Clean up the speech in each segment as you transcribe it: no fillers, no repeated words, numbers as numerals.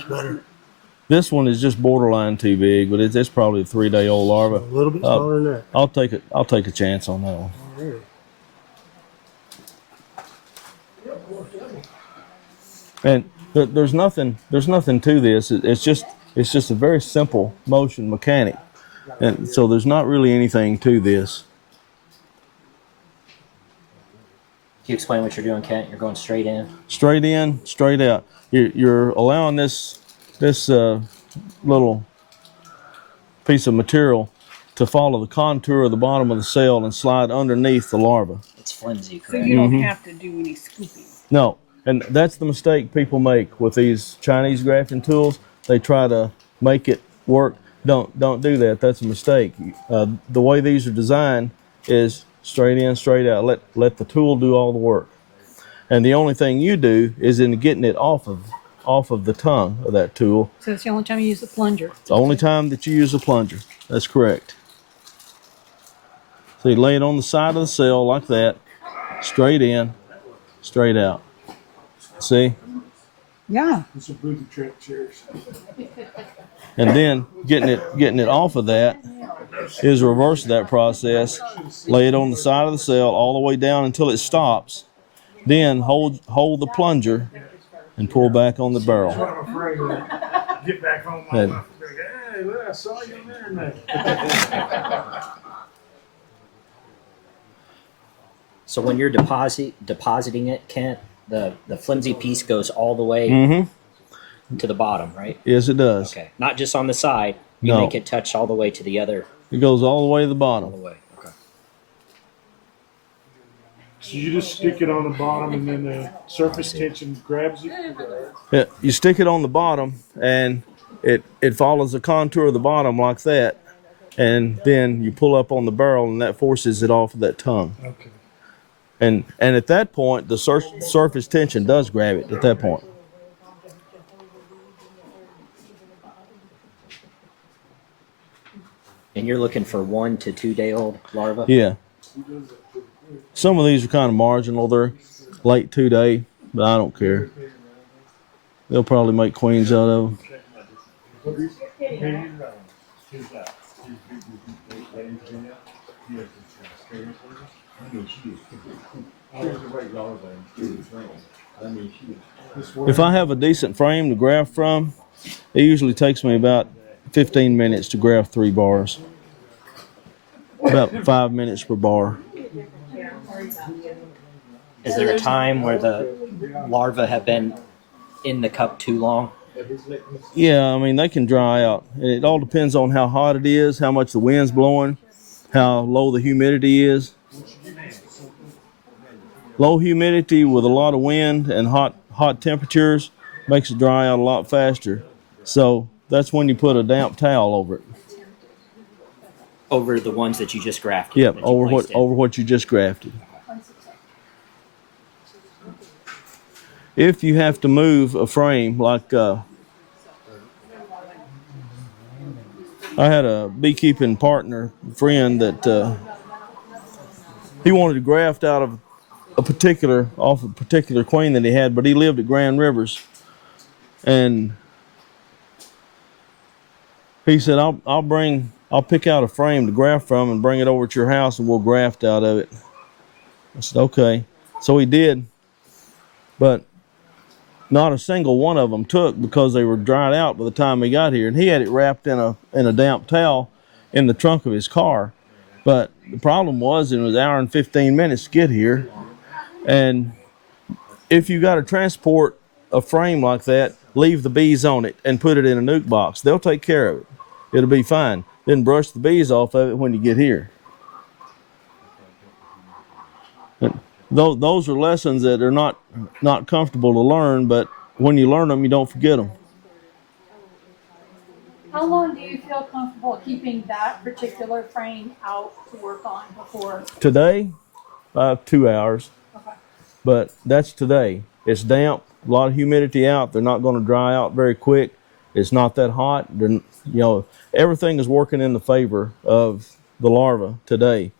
much better? This one is just borderline too big, but it's probably a 3-day-old larva. A little bit smaller than that. I'll take a chance on that one. Alrighty. And there's nothing to this. It's just a very simple motion mechanic, and so there's not really anything to this. Can you explain what you're doing, Kent? You're going straight in, straight out. You're allowing this little piece of material to follow the contour of the bottom of the cell and slide underneath the larva. It's flimsy, correct? So you don't have to do any scooping. No, and that's the mistake people make with these Chinese grafting tools. They try to make it work. Don't do that. That's a mistake. The way these are designed is straight in, straight out. Let the tool do all the work. And the only thing you do is in getting it off of the tongue of that tool. So it's the only time you use the plunger. It's the only time that you use a plunger. That's correct. So you lay it on the side of the cell like that, straight in, straight out. See? Yeah. It's a booty trap chairs. And then getting it off of that is reverse that process. Lay it on the side of the cell all the way down until it stops. Then hold the plunger and pull back on the barrel. I'm afraid to get back home. My wife is going, hey, look, I saw you on the internet. So when you're depositing it, Kent, the flimsy piece goes all the way to the bottom, right? Yes, it does. Okay, not just on the side. You No. make it touch all the way to the other. It goes all the way to the All the bottom. way. Okay. So you just stick it on the bottom and then the surface tension grabs it? Yeah, you stick it on the bottom and it follows the contour of the bottom like that. And then you pull up on the barrel and that forces it off of that tongue. Okay. And at that point, the surface tension does grab it at that point. And you're looking for 1 to 2 day old larva? Yeah. Some of these are kind of marginal. They're late 2-day, but I don't care. They'll probably make queens out of them. If I have a decent frame to graft from, it usually takes me about 15 minutes to graft 3 bars. About 5 minutes per bar. Is there a time where the larvae have been in the cup too long? Yeah, I mean, they can dry out. It all depends on how hot it is, how much the wind's blowing, how low the humidity is. Low humidity with a lot of wind and hot temperatures makes it dry out a lot faster. So that's when you put a damp towel over it. Over the ones that you just grafted? Yep, that you over placed in? what you just grafted. If you have to move a frame, like I had a beekeeping partner, friend, that he wanted to graft out of off a particular queen that he had, but he lived at Grand Rivers, and he said, I'll pick out a frame to graft from and bring it over to your house and we'll graft out of it. I said, okay. So he did, but not a single one of them took because they were dried out by the time he got here. And he had it wrapped in a damp towel in the trunk of his car. But the problem was it was an hour and 15 minutes to get here. And if you got to transport a frame like that, leave the bees on it and put it in a nuke box. They'll take care of it. It'll be fine. Then brush the bees off of it when you get here. And those are lessons that are not comfortable to learn, but when you learn them, you don't forget them. How long do you feel comfortable keeping that particular frame out to work on before? Today, 2 hours. Okay. But that's today. It's damp, a lot of humidity out. They're not going to dry out very quick. It's not that hot. Everything is working in the favor of the larva today.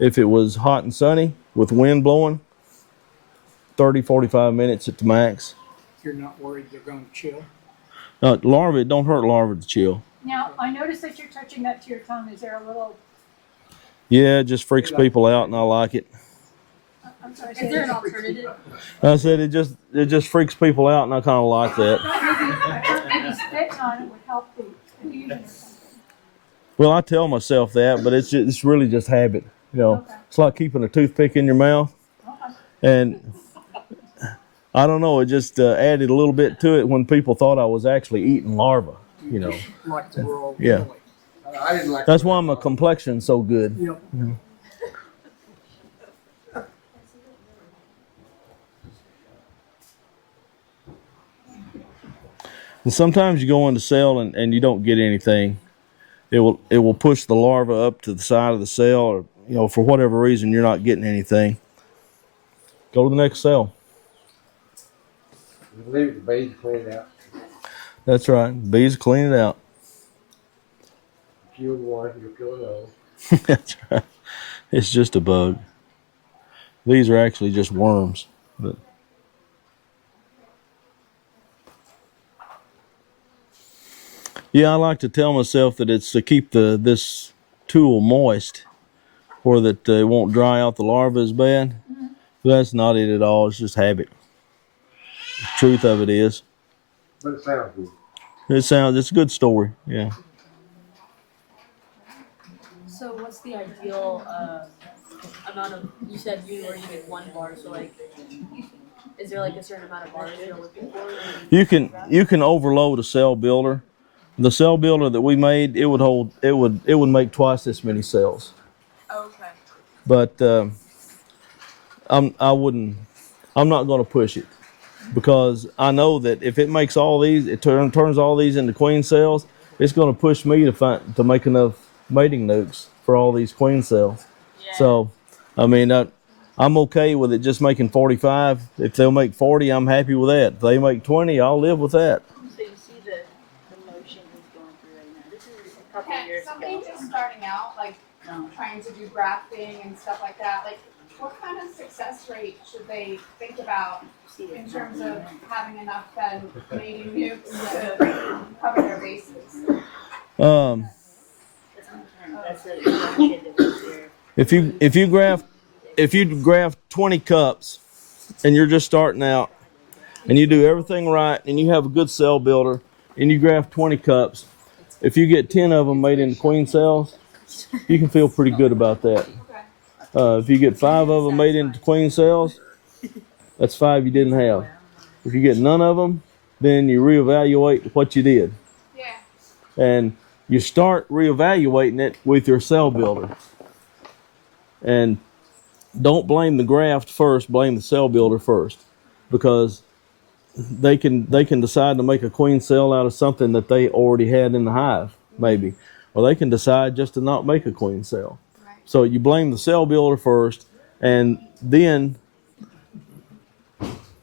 If it was hot and sunny with wind blowing, 30, 45 minutes at the max. You're not worried they're going to chill? Larvae, it don't hurt larvae to chill. Now, I noticed that you're touching that to your tongue. Is there a little, Yeah, it just freaks people out, and I like it. I'm sorry. Is there an alternative? I said it just freaks people out, and I kind of like that. I thought maybe spitting on it would help the confusion or something. Well, I tell myself that, but it's really just habit. You know, Okay. it's like keeping a toothpick in your mouth, Okay. and I don't know. It just added a little bit to it when people thought I was actually eating larvae. You know, Like the world. yeah. I didn't like. That's why my complexion's so good. Yep. And sometimes you go into cell and you don't get anything. It will push the larva up to the side of the cell, or for whatever reason you're not getting anything. Go to the next cell. Leave the bees cleaned out. That's right. Bees clean it out. Kill one, you'll kill another. That's right. It's just a bug. These are actually just worms. But yeah, I like to tell myself that it's to keep this tool moist, or that it won't dry out the larva as bad. But that's not it at all. It's just habit. The truth of it is, But it sounds good. it's a good story. Yeah. So what's the ideal amount of? You said you were using one bar, so like, is there like a certain amount of bars you're looking for? You can overload a cell builder. The cell builder that we made, it would make twice this many cells. Okay. But I'm not going to push it, because I know that if it makes all these, it turns all these into queen cells, it's going to push me to make enough mating nukes for all these queen cells. Yeah. So, I mean, I'm okay with it just making 45. If they'll make 40, I'm happy with that. If they make 20, I'll live with that. So you see the motion he's going through right now. This is a couple Okay, years somebody ago. just starting out, like trying to do grafting and stuff like that, like what kind of success rate should they think about in terms of having enough then mating nukes to cover their bases? That's a kid that was here. If you graft 20 cups and you're just starting out and you do everything right and you have a good cell builder and you graft 20 cups, if you get 10 of them made into queen cells, you can feel pretty good about that. If you get 5 of them made into queen cells, that's 5 you didn't have. If you get none of them, then you reevaluate what you did. Yeah. And you start reevaluating it with your cell builder. And don't blame the graft first, blame the cell builder first, because they can decide to make a queen cell out of something that they already had in the hive, maybe. Or they can decide just to not make a queen cell. Right. So you blame the cell builder first, and then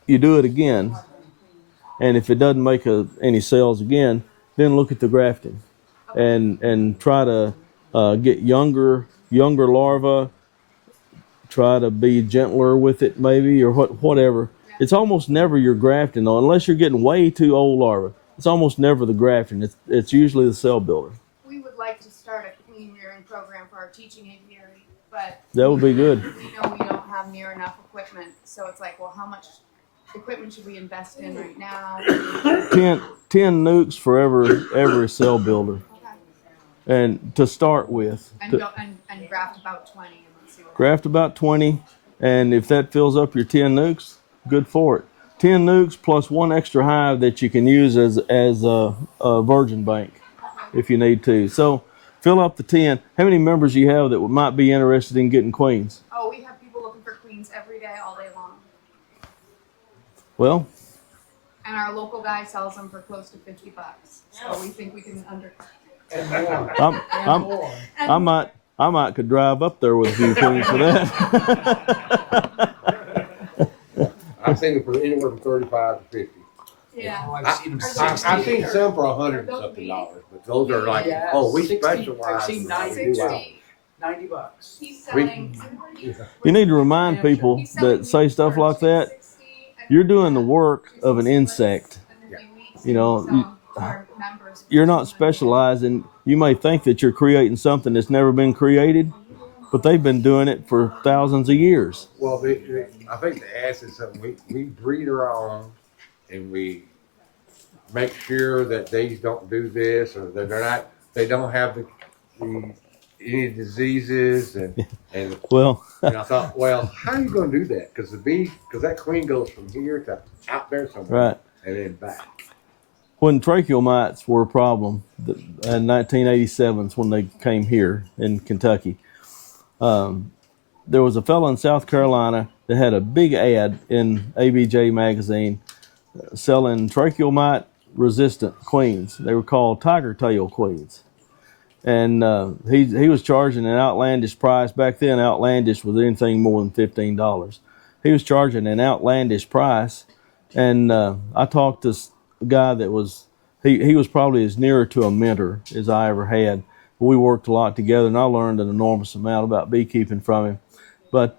you do it again. And if it doesn't make any cells again, then look at the grafting and try to get younger larvae. Try to be gentler with it, maybe, or whatever. It's almost never your grafting, though, unless you're getting way too old larvae. It's almost never the grafting. It's usually the cell builder. We would like to start a queen rearing program for our teaching apiary, but That would be good. we know we don't have near enough equipment, so it's like, well, how much equipment should we invest in right now? 10 nukes for every cell builder, Okay. and to start with. And graft about 20 and let's see what Graft about 20, and if that fills up your 10 nukes, good for it. 10 nukes plus 1 extra hive that you can use as a virgin bank if you need to. So fill up the 10. How many members you have that might be interested in getting queens? Oh, we have people looking for queens every day, all day long. Well, And our local guy sells them for close to $50. So we think we can And more. I might could drive up there with a few queens for that. I've seen them for anywhere from 35 to 50. Yeah. I've seen some for $100 and something dollars, but those are like, Yeah, oh, we 60, specialize. I've seen in what we 90. do out. 60. $90. He's selling. You need to remind people He's selling that say stuff for like that, $260, and you're doing the work of an insect. You know, our members. you're not specializing. You may think that you're creating something that's never been created, but they've been doing it for thousands of years. Well, I think the ask is something we breed our own, and we make sure that they don't do this, or that they don't have any diseases, and Well, I thought, well, how are you going to do that? Because that queen goes from here to out there somewhere, right. and then back. When tracheal mites were a problem in 1987 is when they came here in Kentucky. There was a fellow in South Carolina that had a big ad in ABJ magazine selling tracheal mite resistant queens. They were called tiger tail queens. And he was charging an outlandish price. Back then, outlandish was anything more than $15. He was charging an outlandish price. And I talked to a guy that was, he was probably as near to a mentor as I ever had. We worked a lot together, and I learned an enormous amount about beekeeping from him. But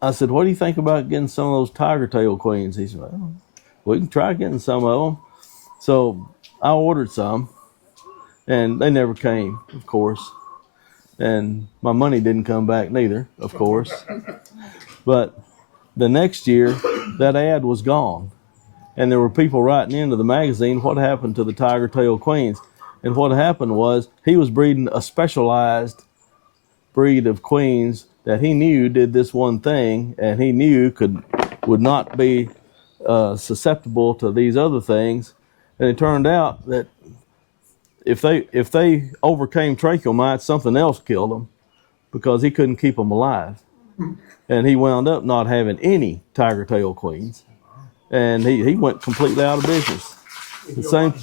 I said, what do you think about getting some of those tiger tail queens? He said, well, we can try getting some of them. So I ordered some, and they never came, of course. And my money didn't come back neither, of course. But the next year, that ad was gone. And there were people writing into the magazine, what happened to the tiger tail queens? And what happened was he was breeding a specialized breed of queens that he knew did this one thing, and he knew would not be susceptible to these other things. And it turned out that if they overcame tracheal mites, something else killed them because he couldn't keep them alive. And he wound up not having any tiger tail queens, and he went completely out of business. The same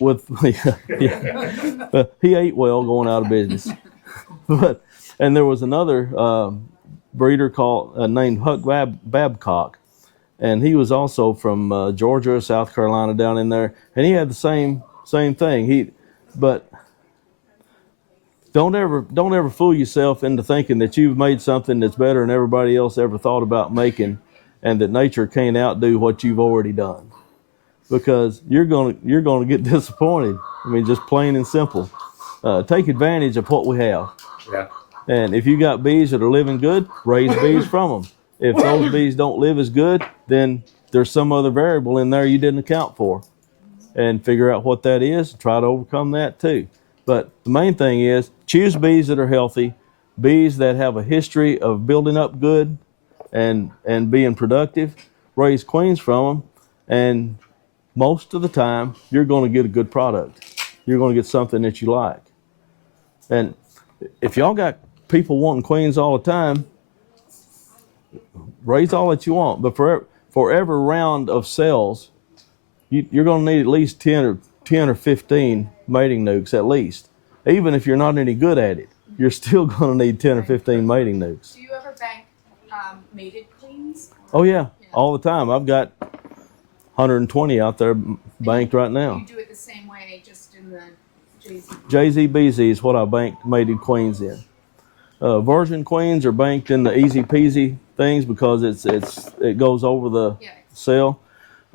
with but he ate well going out of business. And there was another breeder named Huck Babcock, and he was also from Georgia, South Carolina, down in there, and he had the same thing. But don't ever fool yourself into thinking that you've made something that's better than everybody else ever thought about making, and that nature can't outdo what you've already done, because you're gonna get disappointed. I mean, just plain and simple. Take advantage of what we have. Yeah. And if you got bees that are living good, raise bees from them. If those bees don't live as good, then there's some other variable in there you didn't account for. And figure out what that is and try to overcome that too. But the main thing is choose bees that are healthy, bees that have a history of building up good and being productive, raise queens from them, and most of the time you're going to get a good product. You're going to get something that you like. And if y'all got people wanting queens all the time, raise all that you want. But for every round of cells, you're going to need at least 10 or 15 mating nukes at least. Even if you're not any good at it, you're still going to need 10 or 15 mating nukes. Do you ever bank mated queens? Oh yeah, all the time. I've got 120 out there banked right now. You do it the same way, just in the JZ. JZBZ is what I banked mated queens in. Virgin queens are banked in the easy peasy things because it goes over the cell.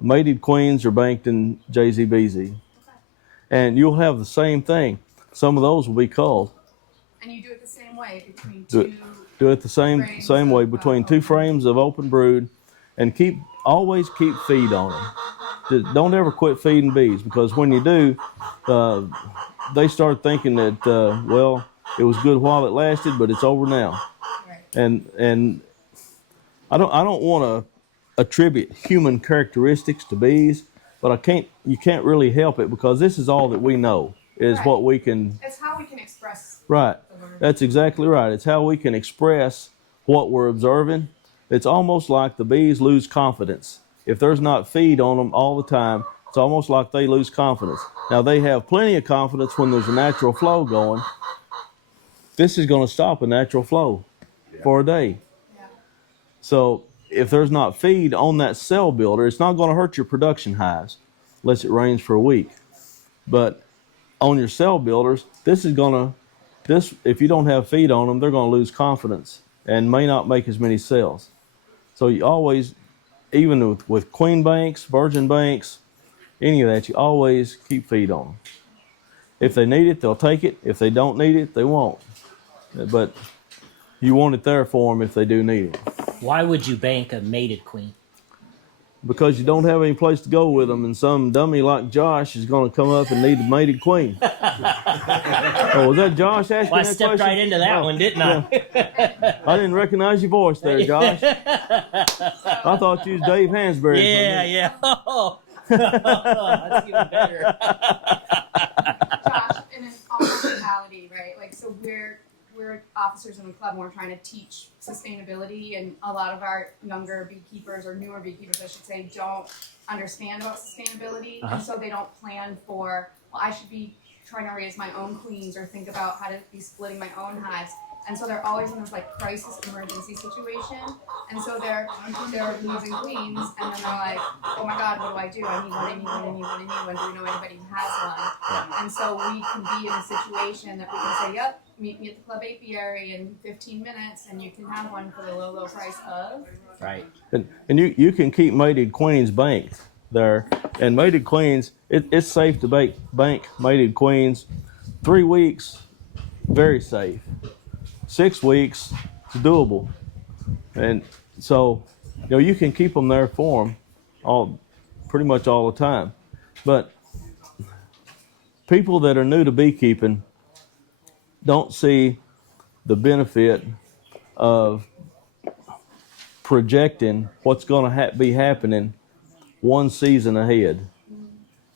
Mated queens are banked in JZBZ. And you'll have the same thing. Some of those will be culled. And you do it the same way between Do it the same way between two frames of open brood, and always keep feed on them. Don't ever quit feeding bees, because when you do, they start thinking that well, it was good while it lasted, but it's over now. Right. And I don't want to attribute human characteristics to bees, but you can't really help it, because this is all that we know is right. What we can. It's how we can express. Right. That's exactly right. It's how we can express what we're observing. It's almost like the bees lose confidence. If there's not feed on them all the time, it's almost like they lose confidence. Now, they have plenty of confidence when there's a natural flow going. This is going to stop a natural flow for a day. Yeah. So if there's not feed on that cell builder, it's not going to hurt your production hives unless it rains for a week. But on your cell builders, if you don't have feed on them, they're going to lose confidence and may not make as many cells. So you always, even with queen banks, virgin banks, any of that, you always keep feed on them. If they need it, they'll take it. If they don't need it, they won't. But you want it there for them if they do need it. Why would you bank a mated queen? Because you don't have any place to go with them, and some dummy like Josh is going to come up and need a mated queen. Oh, was that Josh asking Well, I that stepped question? right into that one, didn't I? I didn't recognize your voice there, Josh. I thought you was Dave Hansberry. Yeah. Oh, that's even better. Josh, in an hospitality, right? Like, so we're officers in the club and we're trying to teach sustainability, and a lot of our younger beekeepers, or newer beekeepers I should say, don't understand about sustainability, and so they don't plan for, well, I should be trying to raise my own queens or think about how to be splitting my own hives. And so they're always in this like crisis emergency situation, and so they're losing queens, and then they're like, oh my god, what do I do? I need one. Do we know anybody who has one? And so we can be in a situation that we can say, yep, meet me at the club apiary in 15 minutes, and you can have one for the low price of. Right. And you can keep mated queens banked there. And mated queens, it's safe to bank mated queens. 3 weeks, very safe. 6 weeks, it's doable. And so, you can keep them there for them pretty much all the time. But people that are new to beekeeping don't see the benefit of projecting what's going to be happening one season ahead.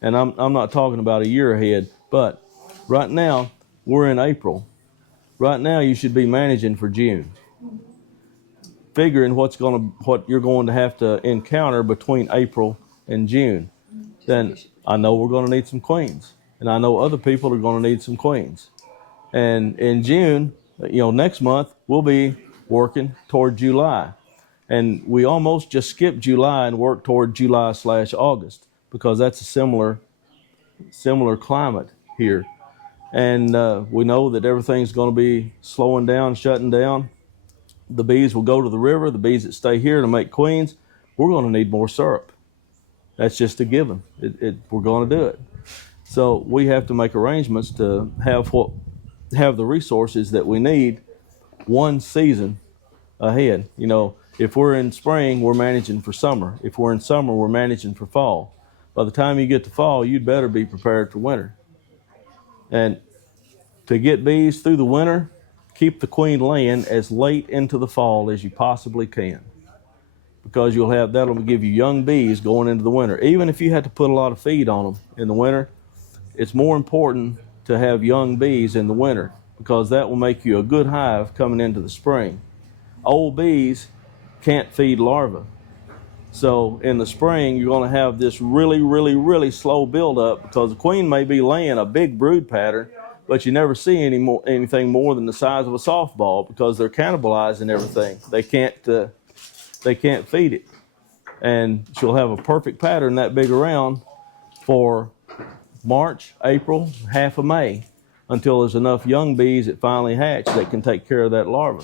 And I'm not talking about a year ahead, but right now we're in April. Right now you should be managing for June, figuring what you're going to have to encounter between April and June. Then I know we're going to need some queens, and I know other people are going to need some queens. And in June, next month, we'll be working toward July. And we almost just skipped July and work toward July/August, because that's a similar climate here. And we know that everything's going to be slowing down, shutting down. The bees will go to the river. The bees that stay here to make queens, we're going to need more syrup. That's just a given. We're going to do it. So we have to make arrangements to have the resources that we need one season ahead. If we're in spring, we're managing for summer. If we're in summer, we're managing for fall. By the time you get to fall, you'd better be prepared for winter. And to get bees through the winter, keep the queen laying as late into the fall as you possibly can, because that'll give you young bees going into the winter. Even if you had to put a lot of feed on them in the winter, it's more important to have young bees in the winter, because that will make you a good hive coming into the spring. Old bees can't feed larvae. So in the spring, you're going to have this really, really, really slow buildup, because the queen may be laying a big brood pattern, but you never see anything more than the size of a softball, because they're cannibalizing everything. They can't feed it. And she'll have a perfect pattern that big around for March, April, half of May, until there's enough young bees that finally hatch that can take care of that larva.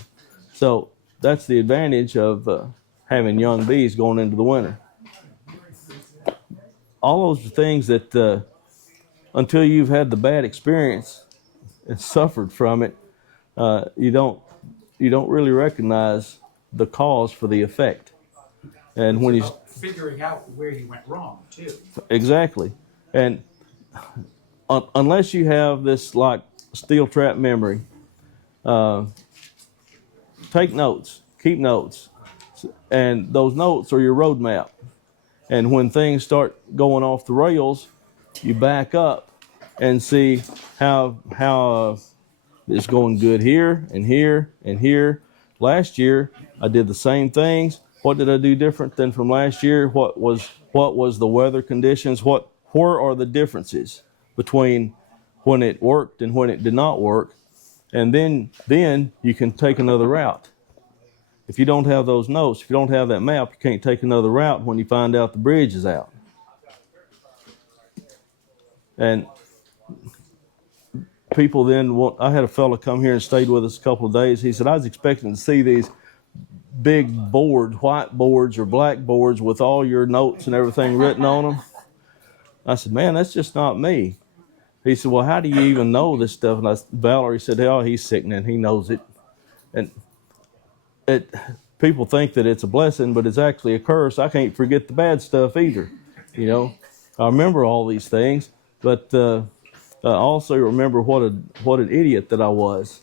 So that's the advantage of having young bees going into the winter. All those are things that until you've had the bad experience and suffered from it, you don't really recognize the cause for the effect. And when about figuring out where you went wrong too. Exactly. And unless you have this like steel trap memory, take notes, keep notes, and those notes are your roadmap. And when things start going off the rails, you back up and see how it's going good here and here and here. Last year I did the same things. What did I do different than from last year? What was the weather conditions? Where are the differences between when it worked and when it did not work? And then you can take another route. If you don't have those notes, if you don't have that map, you can't take another route when you find out the bridge is out. And people then I had a fellow come here and stayed with us a couple of days. He said, I was expecting to see these big boards, white boards or black boards with all your notes and everything written on them. I said, man, that's just not me. He said, well, how do you even know this stuff? And Valerie said, oh, he's sickening. He knows it. And people think that it's a blessing, but it's actually a curse. I can't forget the bad stuff either. You know, I remember all these things, but I also remember what an idiot that I was.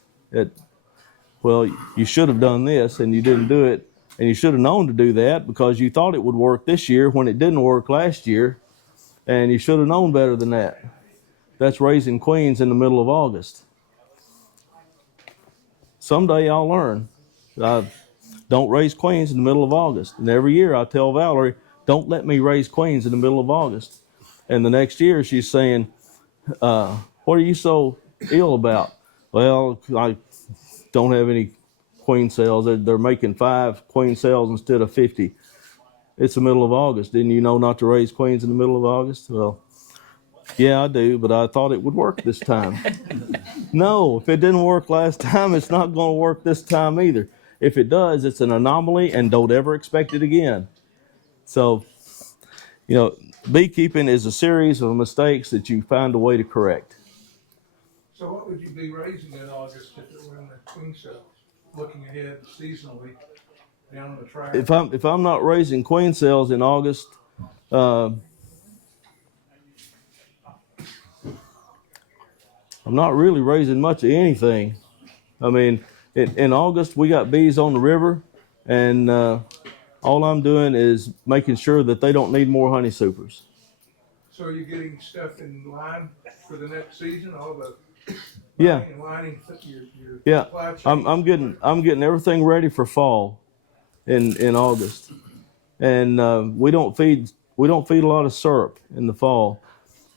Well, you should have done this and you didn't do it, and you should have known to do that because you thought it would work this year when it didn't work last year, and you should have known better than that. That's raising queens in the middle of August. Someday I'll learn. I don't raise queens in the middle of August. And every year I tell Valerie, don't let me raise queens in the middle of August. And the next year she's saying, what are you so ill about? Well, I don't have any queen cells. They're making 5 queen cells instead of 50. It's the middle of August. Didn't you know not to raise queens in the middle of August? Well, yeah, I do, but I thought it would work this time. No, if it didn't work last time, it's not going to work this time either. If it does, it's an anomaly, and don't ever expect it again. So, you know, beekeeping is a series of mistakes that you find a way to correct. So what would you be raising in August if it were in the queen cells, looking ahead seasonally down the track? If I'm not raising queen cells in August, I'm not really raising much of anything. I mean, in August, we got bees on the river, and all I'm doing is making sure that they don't need more honey supers. So are you getting stuff in line for the next season? All the Yeah, lining your yeah. supply chain? I'm getting everything ready for fall in August, and we don't feed a lot of syrup in the fall.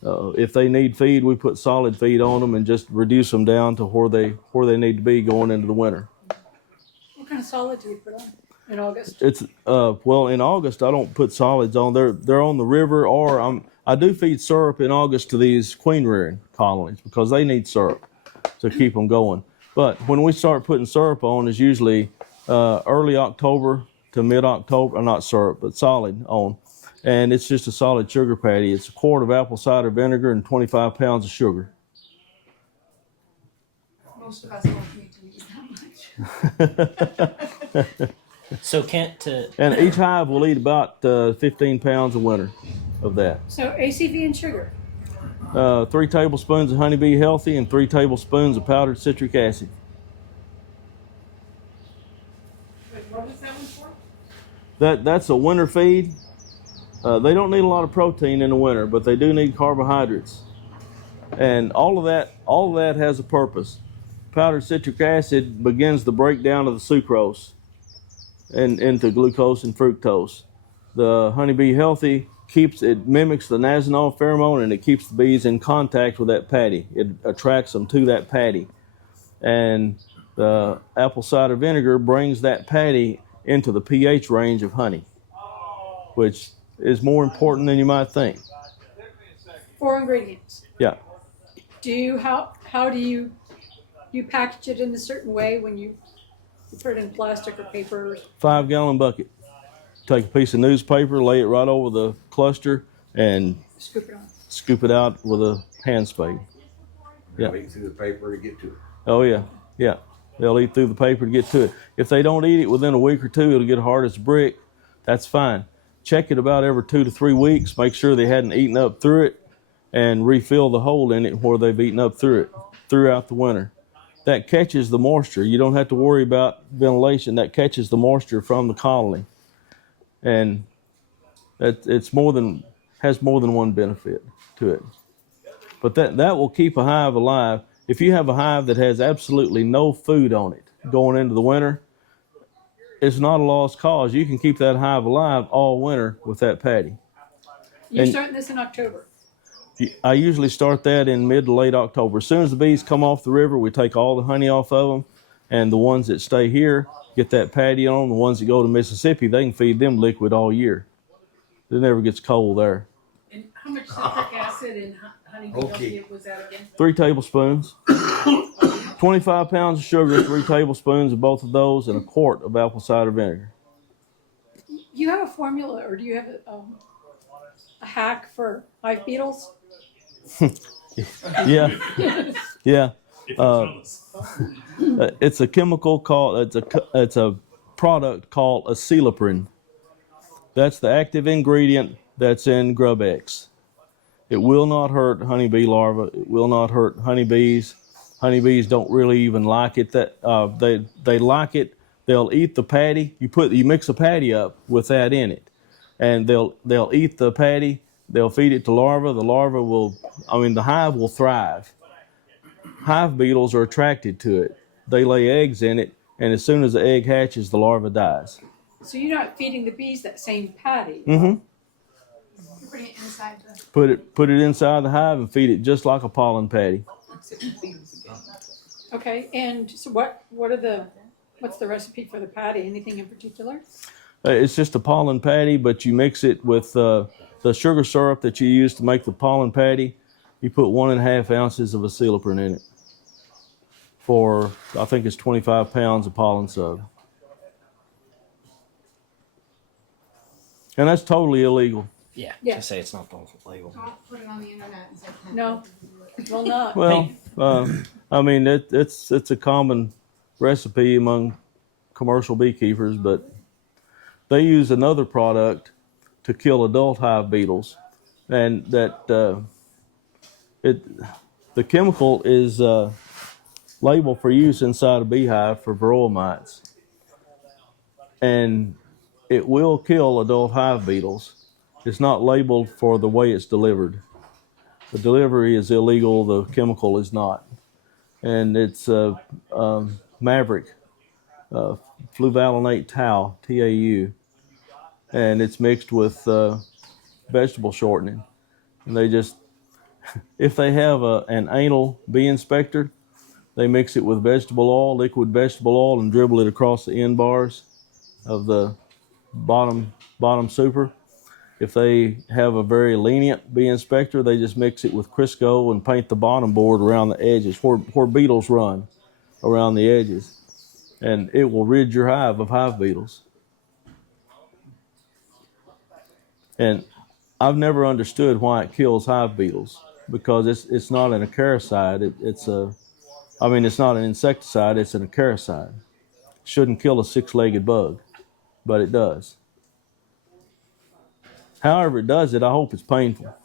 If they need feed, we put solid feed on them and just reduce them down to where they need to be going into the winter. What kind of solid do you put on in August? It's well, in August I don't put solids on. They're on the river, or I do feed syrup in August to these queen rearing colonies because they need syrup to keep them going. But when we start putting syrup on is usually early October to mid-October. Not syrup, but solid on. And it's just a solid sugar patty. It's a quart of apple cider vinegar and 25 pounds of sugar. Most of us don't need to use that much. So Kent, And each hive will eat about 15 pounds a winter of that. So ACV and sugar. 3 tablespoons of Honeybee Healthy and 3 tablespoons of powdered citric acid. What was that one for? That's a winter feed. They don't need a lot of protein in the winter, but they do need carbohydrates. And all of that has a purpose. Powdered citric acid begins the breakdown of the sucrose into glucose and fructose. The Honeybee Healthy mimics the nasinol pheromone, and it keeps the bees in contact with that patty. It attracts them to that patty. And the apple cider vinegar brings that patty into the pH range of honey, which is more important than you might think. 4 ingredients. Yeah. How do you package it in a certain way when you put it in plastic or paper? 5-gallon bucket. Take a piece of newspaper, lay it right over the cluster, and Scoop it on. scoop it out with a hand spade. Yeah. Wait through the paper to get to it. Oh yeah, yeah. They'll eat through the paper to get to it. If they don't eat it within a week or 2, it'll get hard as a brick. That's fine. Check it about every 2 to 3 weeks. Make sure they hadn't eaten up through it, and refill the hole in it where they've eaten up through it throughout the winter. That catches the moisture. You don't have to worry about ventilation. That catches the moisture from the colony, and has more than one benefit to it. But that will keep a hive alive. If you have a hive that has absolutely no food on it going into the winter, it's not a lost cause. You can keep that hive alive all winter with that patty. You're And- starting this in October. I usually start that in mid to late October. As soon as the bees come off the river, we take all the honey off of them, and the ones that stay here get that patty on them. The ones that go to Mississippi, they can feed them liquid all year. It never gets cold there. And how much citric acid and honey Okay. was that again? 3 tablespoons. 25 pounds of sugar, 3 tablespoons of both of those, and a quart of apple cider vinegar. You have a formula, or do you have a hack for hive beetles? Yeah, yeah. It's a chemical called, it's a product called acetyliprin. That's the active ingredient that's in Grub X. It will not hurt honeybee larvae. It will not hurt honeybees. Honeybees don't really even like it. They like it. They'll eat the patty. You mix a patty up with that in it, and they'll eat the patty. They'll feed it to larvae. The larvae the hive will thrive. Hive beetles are attracted to it. They lay eggs in it, and as soon as the egg hatches, the larva dies. So you're not feeding the bees that same patty? Mm-hmm. You're putting it inside the. Put it inside the hive and feed it just like a pollen patty. Okay, and so what's the recipe for the patty? Anything in particular? It's just a pollen patty, but you mix it with the sugar syrup that you use to make the pollen patty. You put 1.5 ounces of acetyliprin in it for, I think it's 25 pounds of pollen sub. And that's totally illegal. Yeah. Yeah. To say it's not the label. Don't put it on the internet and say. No, will not. Well, it's a common recipe among commercial beekeepers, but they use another product to kill adult hive beetles, and the chemical is labeled for use inside a beehive for varroa mites, and it will kill adult hive beetles. It's not labeled for the way it's delivered. The delivery is illegal. The chemical is not, and it's Maverick fluvalinate tau, TAU, and it's mixed with vegetable shortening. And they just, if they have an anal bee inspector, they mix it with vegetable oil, liquid vegetable oil, and dribble it across the end bars of the bottom super. If they have a very lenient bee inspector, they just mix it with Crisco and paint the bottom board around the edges where beetles run around the edges. And it will rid your hive of hive beetles. And I've never understood why it kills hive beetles, because it's not an acaricide. It's not an insecticide. It's an acaricide. It shouldn't kill a 6-legged bug, but it does. However it does it, I hope it's painful.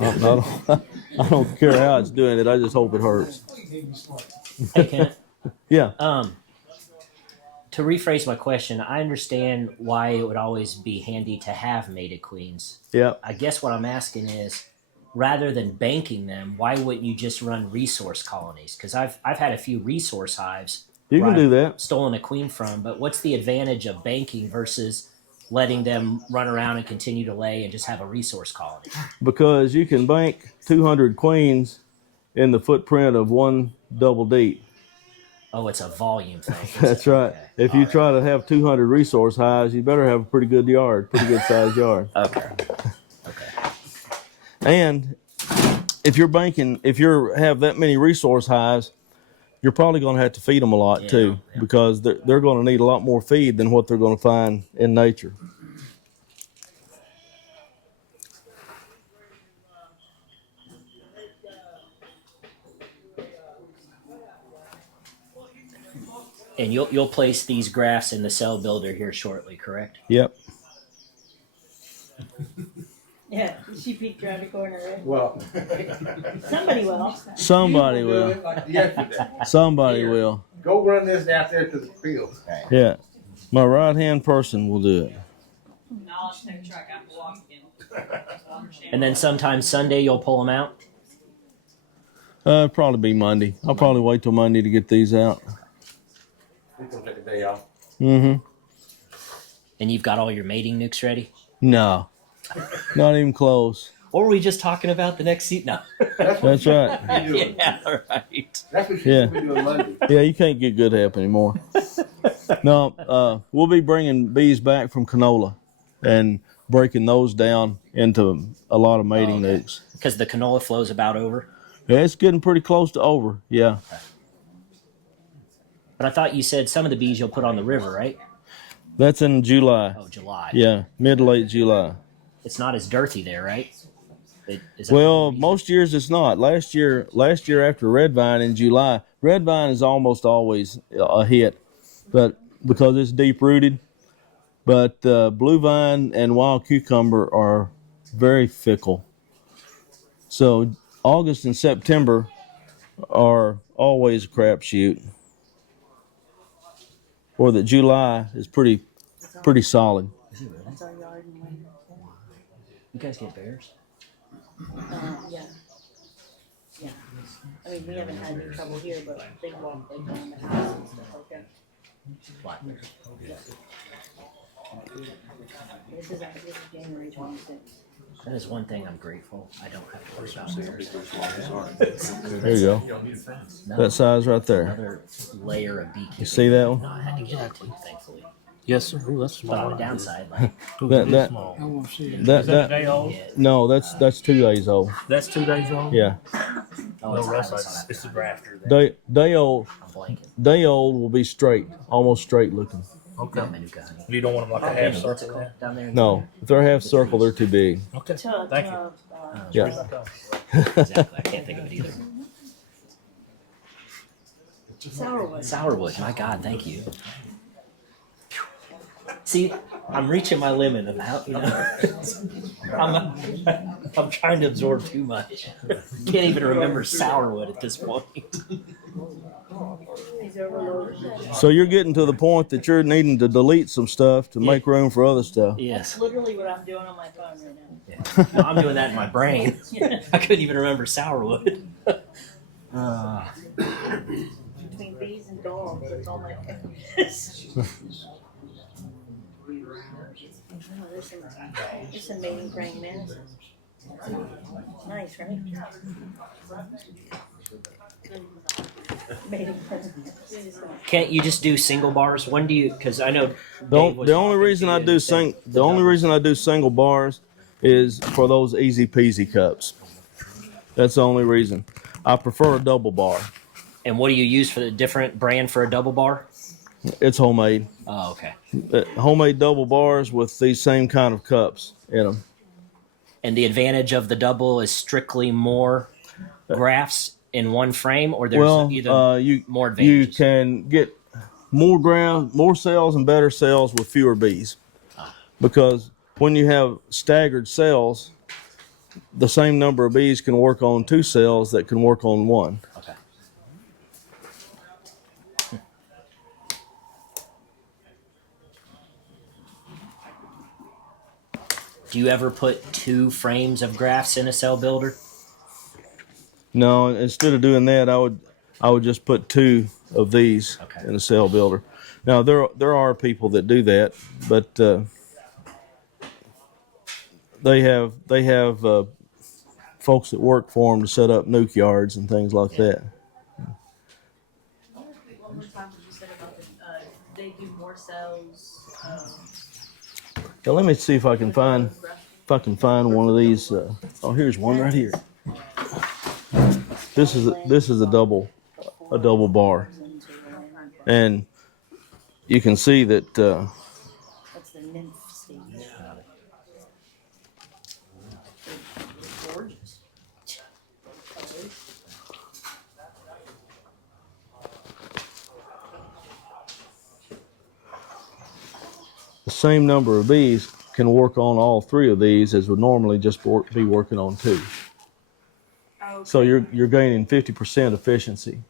I don't care how it's doing it. I just hope it hurts. Hey, Kent. Yeah. To rephrase my question, I understand why it would always be handy to have mated queens. Yeah. I guess what I'm asking is, rather than banking them, why wouldn't you just run resource colonies? Because I've had a few resource hives. You can do that. Stolen a queen from, but what's the advantage of banking versus letting them run around and continue to lay and just have a resource colony? Because you can bank 200 queens in the footprint of one double deep. Oh, it's a volume thing. That's right. Okay. If you try to have 200 resource hives, you better have a pretty good yard, pretty good sized yard. Okay. And if you have that many resource hives, you're probably going to have to feed them a lot too, because they're going to need a lot more feed than what they're going to find in nature. And you'll place these graphs in the cell builder here shortly, correct? Yep. Yeah, she peeked around the corner, right? Well, Somebody will. Somebody people do will. it like yesterday. Somebody Here. will. Go run this out there to the field. Yeah. My right hand person will do it. I'll take a track after walking. And then sometime Sunday you'll pull them out? Probably be Monday. I'll probably wait till Monday to get these out. He's gonna take a day off. Mm-hmm. And you've got all your mating nukes ready? No. Not even close. Or were we just talking about the next seat? No. That's right. Yeah, right. That's what you should be doing Monday. Yeah, you can't get good help anymore. No, we'll be bringing bees back from canola and breaking those down into a lot of mating nukes. Because the canola flow's about over? Yeah, it's getting pretty close to over, yeah. But I thought you said some of the bees you'll put on the river, right? That's in July. Oh, July. Yeah, mid-late July. it's not as girthy there, right? Is that Well, the reason? most years it's not. Last year after red vine in July, red vine is almost always a hit, but because it's deep rooted. But blue vine and wild cucumber are very fickle. So August and September are always a crapshoot. Or that July is pretty solid. That's our yard and winter. You guys get bears? Yeah. Yeah. I mean, we haven't had any trouble here, but they walk like around the house and stuff like that. Black bears. This is January 26th. That is one thing I'm grateful. I don't have to worry about bears. There you go. That size right there. Another layer of beekeeping. You see that one? No, I had to get into, thankfully. Yes, sir. Ooh, that's But on small. the downside, like, That small. that Day old? no, that's 2 days old. That's 2 days old. Yeah, oh, No, it's that's hot, so it's the grafter. There. day old I'm blanking. day old will be straight, almost straight looking. Okay. Not Manuka honey. You don't want them like a half What's it circle called there? down there? No, if they're half circle, they're too big. Okay. Thank you. Yeah. Exactly. I can't think of it either. Sourwood. Sourwood. My God, thank you. See, I'm reaching my limit of how, you know. I'm trying to absorb too much. Can't even remember sourwood at this point. He's overloaded. So you're getting to the point that you're needing to delete some stuff to make room for other stuff. Yes. That's literally what I'm doing on my phone right now. Yeah. No, I'm doing that in my brain. I couldn't even remember sourwood. Between bees and dogs, that's all my phone. Oh, there's some mating praying mantises. Nice, right? Mating praying mantises. Can't you just do single bars? When do you? Because I know The only reason I do single bars is for those easy peasy cups. That's the only reason. I prefer a double bar. And what do you use for the different brand for a double bar? It's homemade. Oh, okay. Homemade double bars with these same kind of cups in them. And the advantage of the double is strictly more grafts in one frame, or there's more you advantages? can get more cells and better cells with fewer bees, because when you have staggered cells, the same number of bees can work on 2 cells that can work on 1. Okay. Do you ever put 2 frames of grafts in a cell builder? No, instead of doing that, I would just put 2 of these in a cell builder. Now there are people that do that, but they have folks that work for them to set up nuke yards and things like that. One more time, what you said about they do more cells. Now let me see if I can find one of these. Oh, here's one right here. This is a double bar, and you can see that. That's the nymph stage. They're gorgeous. The same number of bees can work on all 3 of these as would normally just be working on 2. So you're gaining 50% efficiency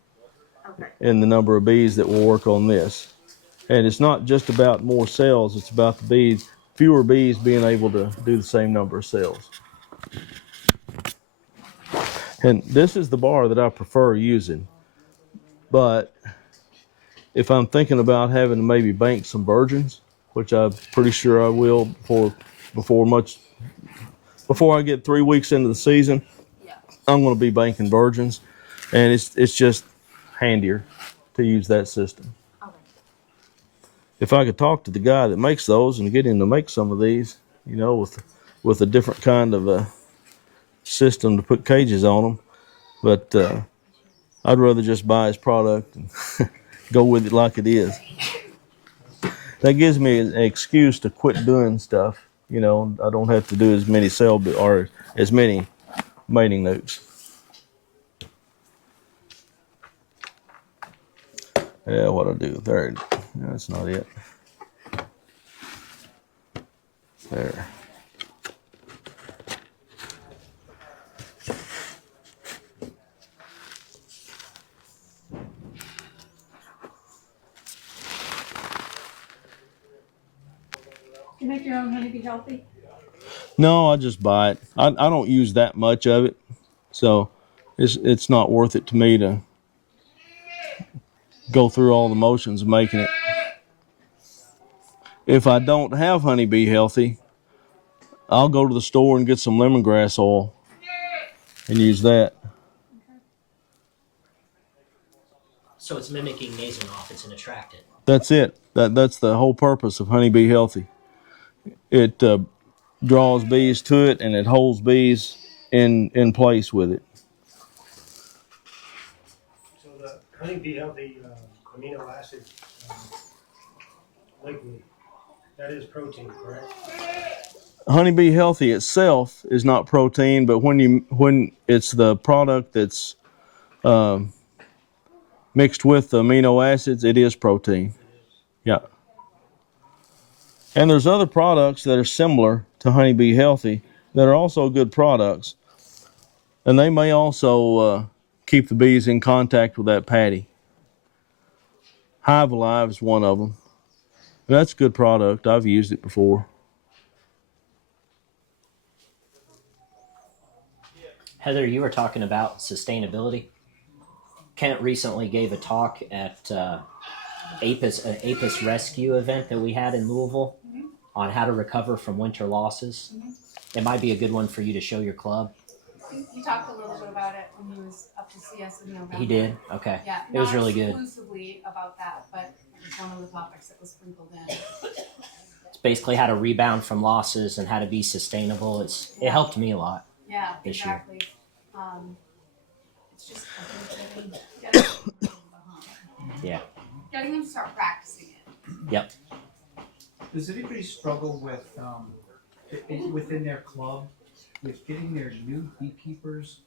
in the number of bees that will work on this. And it's not just about more cells, it's about the fewer bees being able to do the same number of cells. And this is the bar that I prefer using. But if I'm thinking about having to maybe bank some virgins, which I'm pretty sure I will before I get 3 weeks into the season, I'm going to be banking virgins, and it's just handier to use that system. Okay. If I could talk to the guy that makes those and get him to make some of these, you know, with a different kind of a system to put cages on them, but I'd rather just buy his product and go with it like it is. That gives me an excuse to quit doing stuff You know, I don't have to do as many or as many mating nukes. Yeah, what I do there? That's not it. There. You make your own honeybee healthy? No, I just buy it. I don't use that much of it, so it's not worth it to me to go through all the motions of making it. If I don't have honeybee healthy, I'll go to the store and get some lemongrass oil and use that. So it's mimicking Nasonoff. It's an attractant. That's it. That's the whole purpose of honeybee healthy. It draws bees to it, and it holds bees in place with it. So the honeybee healthy amino acid liquid, that is protein, correct? Honeybee healthy itself is not protein, but when it's the product that's mixed with the amino acids, it is protein. Yeah. And there's other products that are similar to honeybee healthy that are also good products, and they may also keep the bees in contact with that patty. Hive Alive is one of them. That's a good product. I've used it before. Heather, you were talking about sustainability. Kent recently gave a talk at an Apis rescue event that we had in Louisville on how to recover from winter losses. It might be a good one for you to show your club. He talked a little bit about it when he was up to see us in November. He did? Okay. Yeah, It was really good. Not exclusively about that, but it was one of the topics that was sprinkled in. It's basically how to rebound from losses and how to be sustainable. It helped me a lot. Yeah, this year. exactly. It's just getting Yeah. getting them to start practicing it. Yep. Does anybody struggle with, within their club, with getting their new beekeepers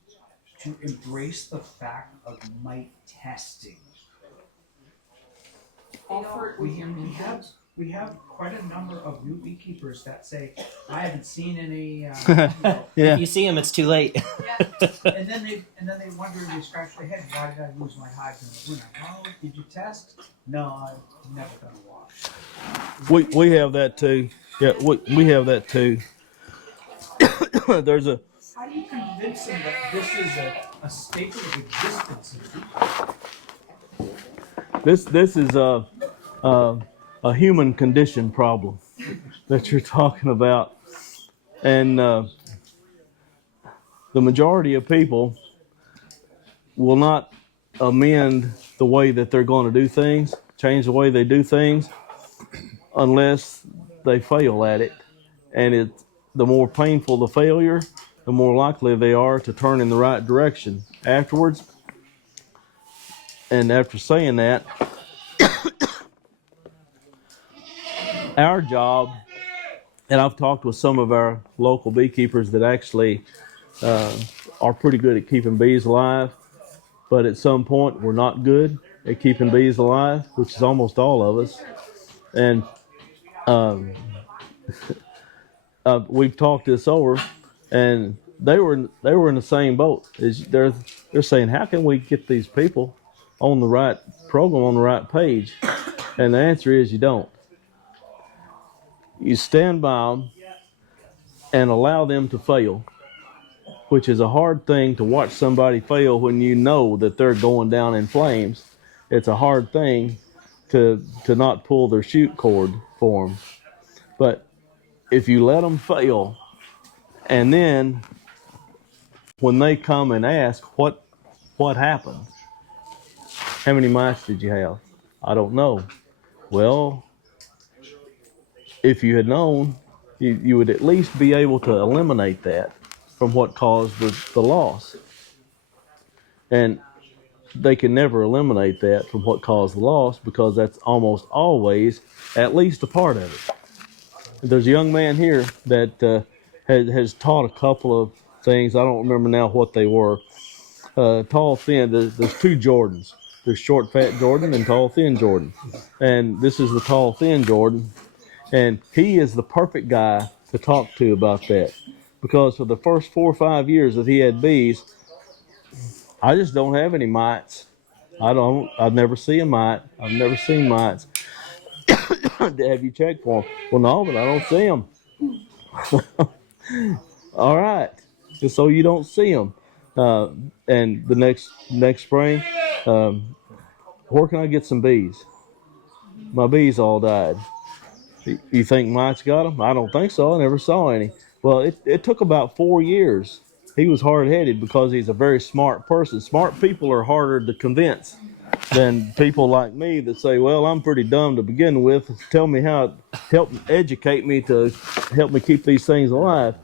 to embrace the fact of mite testing? We have quite a number of new beekeepers that say, I haven't seen any, Yeah. If you see them, it's too late. and then they wonder, they scratch their head, why did I lose my hives in the winter? Oh, did you test? No, I've never done a wash. We have that too. Yeah, we have that too. There's a. How do you convince them that this is a staple of existence? This is a human condition problem that you're talking about, and the majority of people will not amend the way that they're going to do things, change the way they do things, unless they fail at it. And the more painful the failure, the more likely they are to turn in the right direction afterwards. And after saying that, our job, and I've talked with some of our local beekeepers that actually are pretty good at keeping bees alive, but at some point we're not good at keeping bees alive, which is almost all of us. And we've talked this over, and they were in the same boat. They're saying, how can we get these people on the right program, on the right page? And the answer is you don't. You stand by them and allow them to fail, which is a hard thing to watch somebody fail when you know that they're going down in flames. It's a hard thing to not pull their chute cord for them. But if you let them fail, and then when they come and ask, what happened? How many mice did you have? I don't know. Well, if you had known, you would at least be able to eliminate that from what caused the loss. And they can never eliminate that from what caused the loss, because that's almost always at least a part of it. there's a young man here that has taught a couple of things. I don't remember now what they were. Tall, thin. There's two Jordans. There's short, fat Jordan and tall, thin Jordan. And this is the tall, thin Jordan. And he is the perfect guy to talk to about that. Because for the first 4 or 5 years that he had bees, I just don't have any mites. I've never seen a mite. I've never seen mites. Have you checked for them? Well, no, but I don't see them. All right. Just so you don't see them. And the next spring, where can I get some bees? My bees all died. You think mites got them? I don't think so. I never saw any. Well, it took about 4 years. He was hard-headed because he's a very smart person. Smart people are harder to convince than people like me that say, well, I'm pretty dumb to begin with. Tell me how, educate me to help me keep these things alive.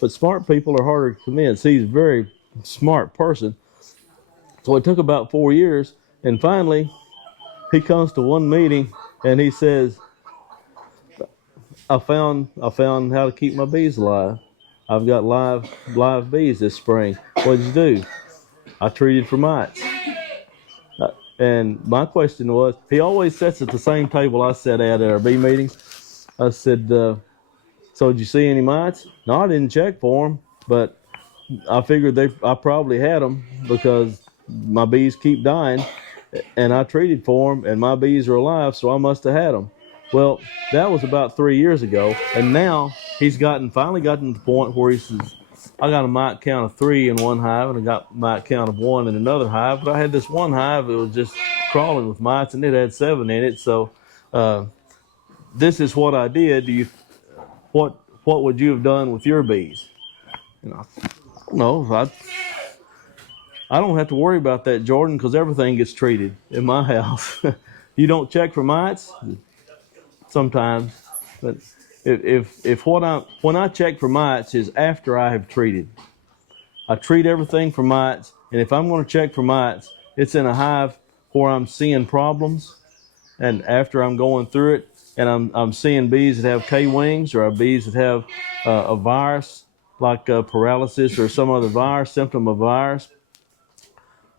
But smart people are harder to convince. He's a very smart person. So it took about 4 years, and finally he comes to one meeting and he says, I found how to keep my bees alive. I've got live bees this spring. What did you do? I treated for mites. And my question was, he always sits at the same table I sat at our bee meetings. I said, so did you see any mites? No, I didn't check for them, but I figured I probably had them because my bees keep dying, and I treated for them, and my bees are alive, so I must have had them. Well, that was about 3 years ago, and now he's finally gotten to the point where he says, I got a mite count of 3 in one hive, and I got a mite count of 1 in another hive, but I had this one hive that was just crawling with mites, and it had 7 in it, so this is what I did. What would you have done with your bees? No, I don't have to worry about that, Jordan, because everything gets treated in my house. You don't check for mites? Sometimes, but when I check for mites is after I have treated. I treat everything for mites, and if I'm going to check for mites, it's in a hive where I'm seeing problems, and after I'm going through it, and I'm seeing bees that have K-wings or bees that have a virus like paralysis or some other symptom of virus,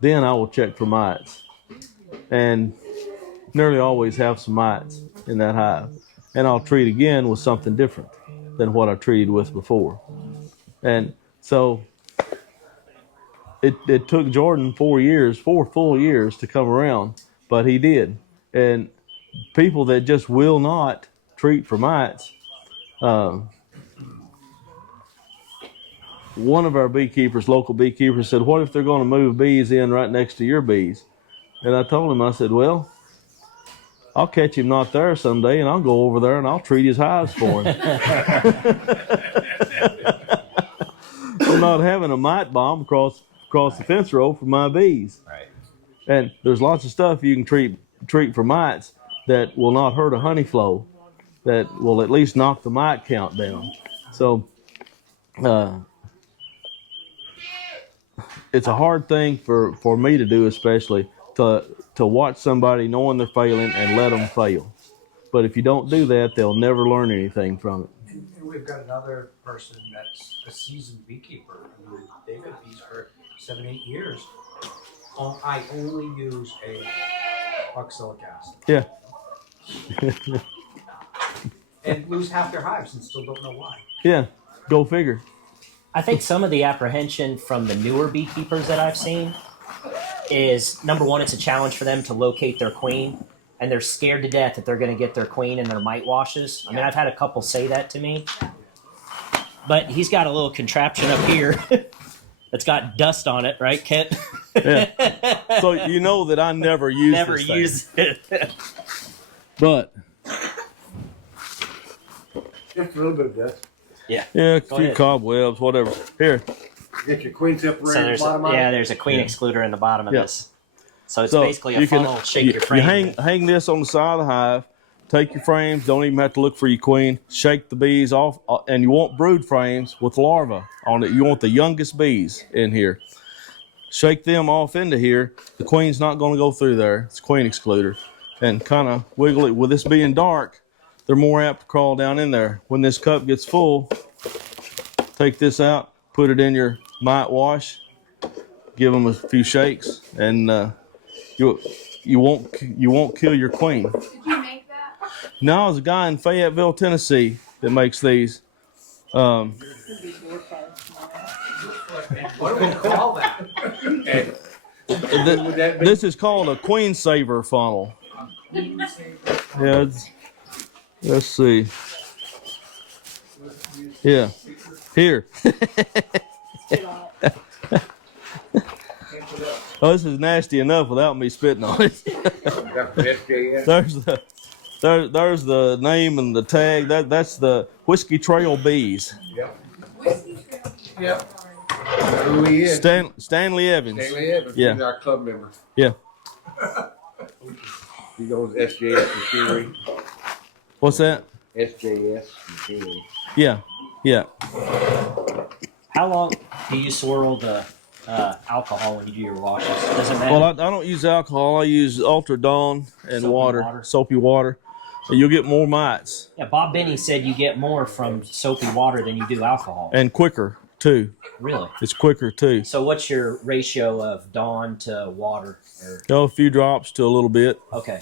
then I will check for mites, and nearly always have some mites in that hive. And I'll treat again with something different than what I treated with before. And so it took Jordan 4 full years to come around, but he did. And people that just will not treat for mites, one of our beekeepers, local beekeepers, said, what if they're going to move bees in right next to your bees? And I told him, I said, well, I'll catch him not there someday, and I'll go over there and I'll treat his hives for him. I'm not having a mite bomb across the fence row for my bees. Right. And there's lots of stuff you can treat for mites that will not hurt a honey flow, that will at least knock the mite count down. So it's a hard thing for me to do, especially to watch somebody knowing they're failing and let them fail. But if you don't do that, they'll never learn anything from it. And we've got another person that's a seasoned beekeeper. They've had bees for 7-8 years. I only use a oxalic acid. Yeah. And lose half their hives and still don't know why. Yeah, go figure. I think some of the apprehension from the newer beekeepers that I've seen is, number one, it's a challenge for them to locate their queen, and they're scared to death that they're going to get their queen in their mite washes. I mean, I've had a couple say that to me. But he's got a little contraption up here that's got dust on it, right, Kent? Yeah. So you know that I never use it. But Just a little bit of dust. yeah, a few cobwebs, whatever. Here. Get your queen separator So at the bottom of it. there's a queen excluder in the bottom of this. So it's So basically a you can- funnel. Shake your frame. You hang this on the side of the hive. Take your frames. Don't even have to look for your queen. Shake the bees off, and you want brood frames with larvae on it. You want the youngest bees in here. Shake them off into here. The queen's not going to go through there. It's a queen excluder. And kind of wiggle it. With this being dark, they're more apt to crawl down in there. When this cup gets full, take this out, put it in your mite wash, give them a few shakes, and you won't kill your queen. Did you make that? No, there's a guy in Fayetteville, Tennessee that makes these. What do we call that? This is called a queen saver funnel. Yeah, let's see. Yeah, here. Oh, this is nasty enough without me spitting on it. There's the name and the tag. That's the Whiskey Trail Bees. Yep. Whiskey Trail. Yep. Who he is? Stanley Evans. Stanley Evans. Yeah. He's our club member. Yeah. He goes SJS machinery. What's that? SJS machinery. Yeah. Yeah. How long do you swirl the alcohol when you do your washes? Does it matter? Well, I don't use alcohol. I use Ultra Dawn and Soapy soapy water. You'll get more mites Yeah, Bob Benny said you get more from soapy water than you do alcohol. and quicker too. Really? It's quicker too. So what's your ratio of Dawn to water? Go a few drops to a little bit. Okay.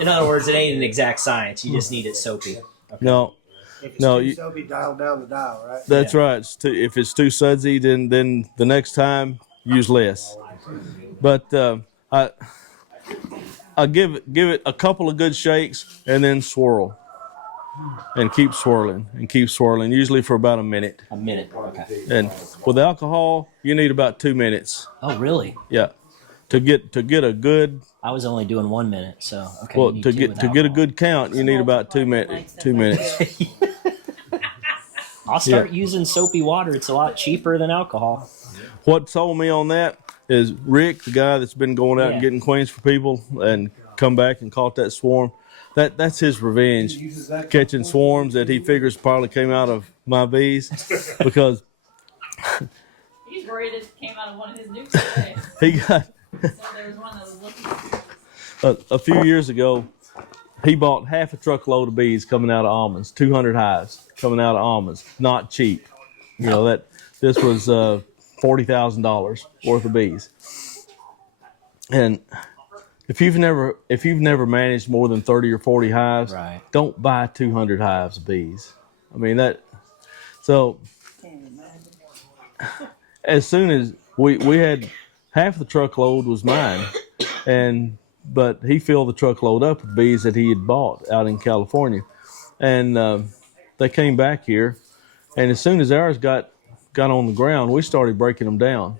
In other words, it ain't an exact science. You just need it soapy. Okay. No, If it's No, too you- soapy, dial down the dial, right? that's right. If it's too sudsy, then the next time use less. But I give it a couple of good shakes and then swirl, and keep swirling and keep swirling. Usually for about a minute. A minute. Okay. And with alcohol, you need about 2 minutes. Oh, really? Yeah, to get a good I was only doing 1 minute, so okay. well you need to two get with a alcohol. good count, you need about 2 minutes. 2 minutes. I'll start using soapy water. It's a lot cheaper than alcohol. What sold me on that is Rick, the guy that's been going out and Yeah. getting queens for people and come back and caught that swarm. That's his revenge, catching swarms that he figures probably came out of my bees, because He's worried it came out of one of his nukes today. he got So there was one that was looking. a few years ago. He bought half a truckload of bees coming out of almonds, 200 hives coming out of almonds, not cheap. You know that this was $40,000 worth of bees. And if you've never managed more than 30 or 40 hives, Right. don't buy 200 hives of bees. I mean that. So as soon as we had half the truckload was mine, but he filled the truckload up with bees that he had bought out in California, and they came back here, and as soon as ours got on the ground, we started breaking them down,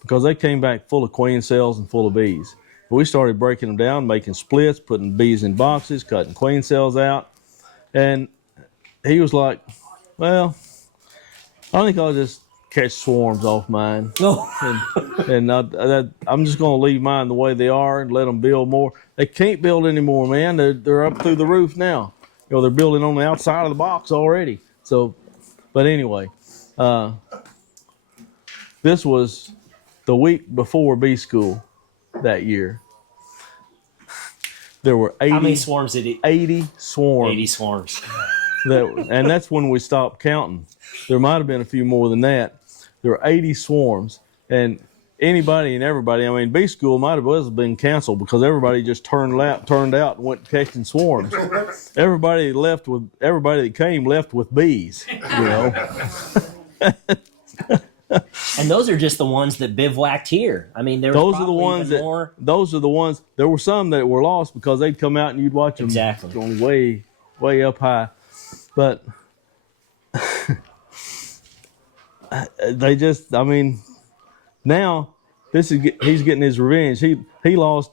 because they came back full of queen cells and full of bees. We started breaking them down, making splits, putting bees in boxes, cutting queen cells out, and he was like, "Well, I think I'll just catch swarms off mine." And I'm just going to leave mine the way they are and let them build more. They can't build anymore, man. They're up through the roof now. You know, they're building on the outside of the box already. So, but anyway, this was the week before bee school that year. There were 80, How many swarms did he? 80 swarms. 80 swarms. And that's when we stopped counting. There might have been a few more than that. There were 80 swarms, and anybody and everybody. I mean, bee school might have well been canceled because everybody just turned out and went catching swarms. Everybody that came left with bees. You know. And those are just the ones that bivouacked here. I mean, there Those are the ones that. more. Those are the ones. There were some that were lost because they'd come out and you'd watch them Exactly. going way up high, but they just. I mean, now he's getting his revenge. He lost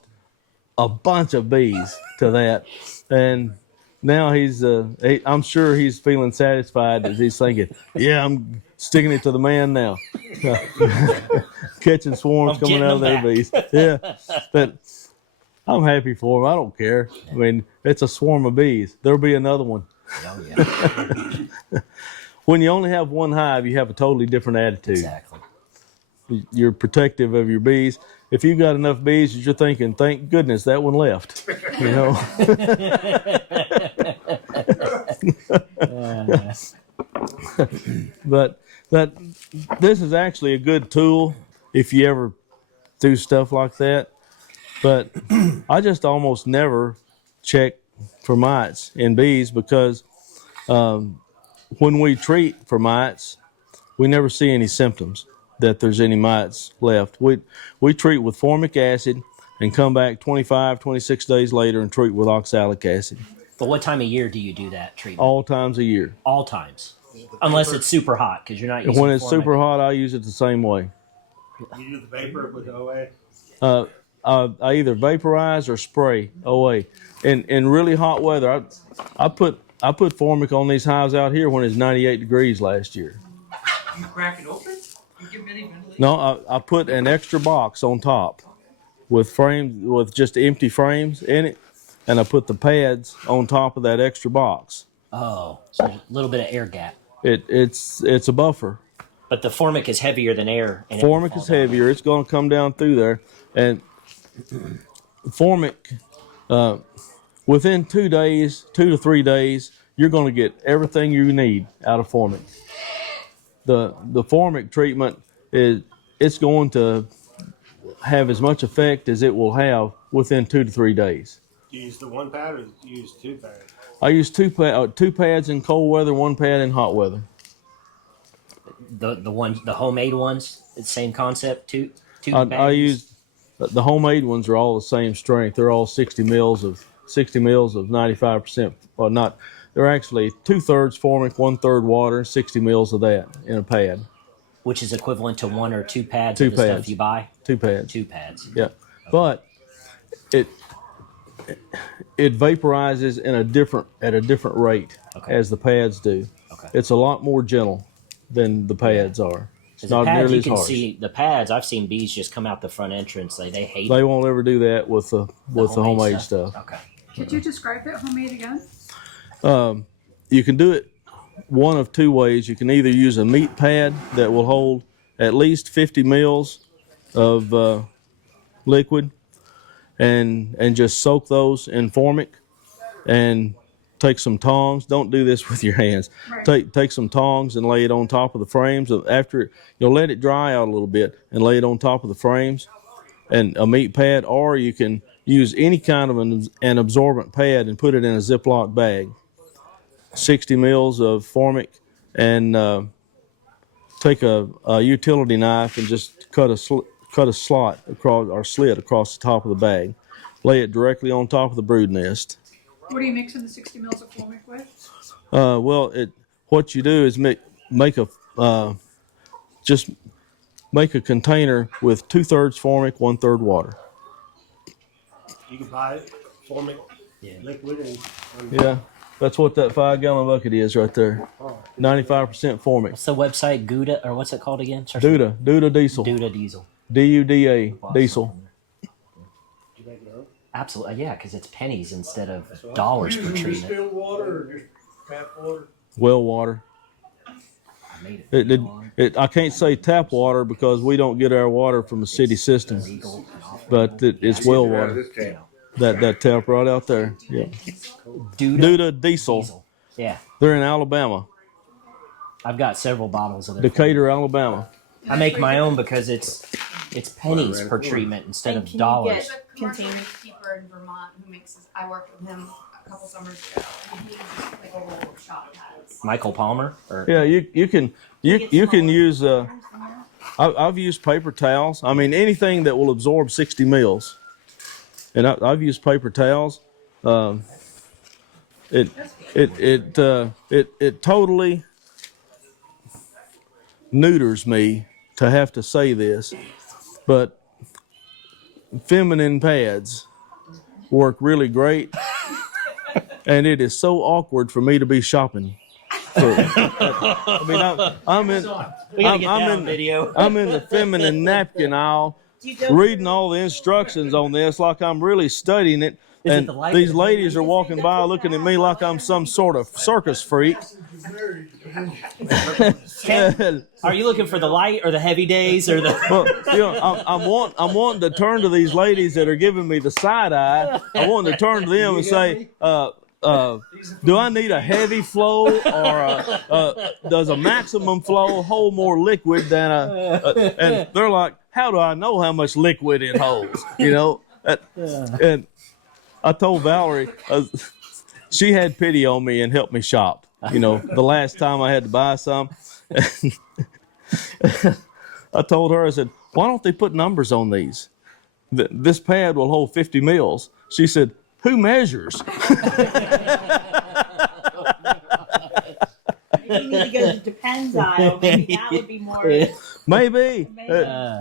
a bunch of bees to that, and now I'm sure he's feeling satisfied that he's thinking, yeah, I'm sticking it to the man now. Catching swarms I'm coming getting out of them their bees. Yeah. But I'm happy for him. I don't care. I mean, it's a swarm of bees. There'll be another one. Oh, yeah. When you only have one hive, you have a totally different attitude. Exactly. You're protective of your bees. if you got enough bees that you're thinking, thank goodness that one left, you know. But this is actually a good tool if you ever do stuff like that. But I just almost never check for mites in bees because when we treat for mites, we never see any symptoms that there's any mites left. We treat with formic acid and come back 25, 26 days later and treat with oxalic acid. But what time of year do you do that treatment? All times a year. All times. Unless it's super hot, because you're not using When it's formic. super hot, I use it the same way. You do the vapor with OA? I either vaporize or spray OA. In really hot weather, I put formic on these hives out here when it's 98 degrees last year. You crack it open? You give any ventilation? No, I put an extra box on top with frames, with just empty frames in it, and I put the pads on top of that extra box. Oh, so there's a little bit of air gap. It's a buffer. But the formic is heavier than air. And Formic is heavier. It's going to come down through there. And formic, within 2 days, 2 to 3 days, you're going to get everything you need out of formic. The formic treatment it's going to have as much effect as it will have within 2 to 3 days. Do you use the one pad or do you use two pads? I use two pads in cold weather, one pad in hot weather. The homemade ones, it's the same concept. Two I bags? use the homemade ones are all the same strength. They're all 60 mils of 95%. Well, not. They're actually 2/3 formic, 1/3 water, 60 mils of that in a pad. Which is equivalent to 1 or 2 pads Two of the pads. stuff you buy? 2 pads. 2 pads. Yeah, but it vaporizes at a different rate as the pads do. Okay. It's a lot more gentle than the pads are. It's The not pads, nearly you as can harsh. see the pads. I've seen bees just come out the front entrance. They hate They it. won't ever do that with the homemade stuff. Okay. Could you describe that homemade again? You can do it one of two ways. You can either use a meat pad that will hold at least 50 mils of liquid and just soak those in formic and take some tongs. Don't do this with your hands. Right. Take some tongs and lay it on top of the frames. After you'll let it dry out a little bit and lay it on top of the frames and a meat pad, or you can use any kind of an absorbent pad and put it in a Ziploc bag. 60 mils of formic and take a utility knife and just cut a slot across or slit across the top of the bag. Lay it directly on top of the brood nest. What are you mixing the 60 mils of formic with? What you do is make a container with 2/3 formic, 1/3 water. You can buy formic liquid and Yeah, that's what that 5-gallon bucket is right there. 95% formic. What's the website? Gouda, or what's it called again? Duda Diesel. Duda Diesel. DUDA Diesel. you make it up. Absolutely, yeah, because it's pennies instead of dollars per treatment. Distilled water or just tap water? Well water. I made it. I can't say tap water because we don't get our water from a city system, but it's well water. That tap right out there. Yeah. Duda Diesel. Yeah, They're in Alabama, I've got several bottles of it. Decatur, Alabama. I make my own because it's pennies per treatment instead of dollars. There's a commercial beekeeper in Vermont who mixes. I worked with him a couple summers ago. And he uses like a roll of shot pads. Michael Palmer? Or Yeah, you can use. I've used paper towels. I mean anything that will absorb 60 mils, and I've used paper towels. It totally neuters me to have to say this, but feminine pads work really great, and it is so awkward for me to be shopping. I mean, I'm in we gotta get that on video. I'm in the feminine napkin aisle reading all the instructions on this like I'm really studying it. Is it And the light these or the ladies are walking by looking at me like I'm some sort of circus freak. Are you looking for the light or the heavy days or the? Well, I'm wanting to turn to these ladies that are giving me the side eye. I want to turn to them and say, do I need a heavy flow or does a maximum flow hold more liquid than and they're like, how do I know how much liquid it holds? And I told Valerie, she had pity on me and helped me shop. The last time I had to buy some, I told her, I said, why don't they put numbers on these? This pad will hold 50 mils. She said, who measures? Maybe you need to go to depends aisle. Maybe that would be more. Maybe.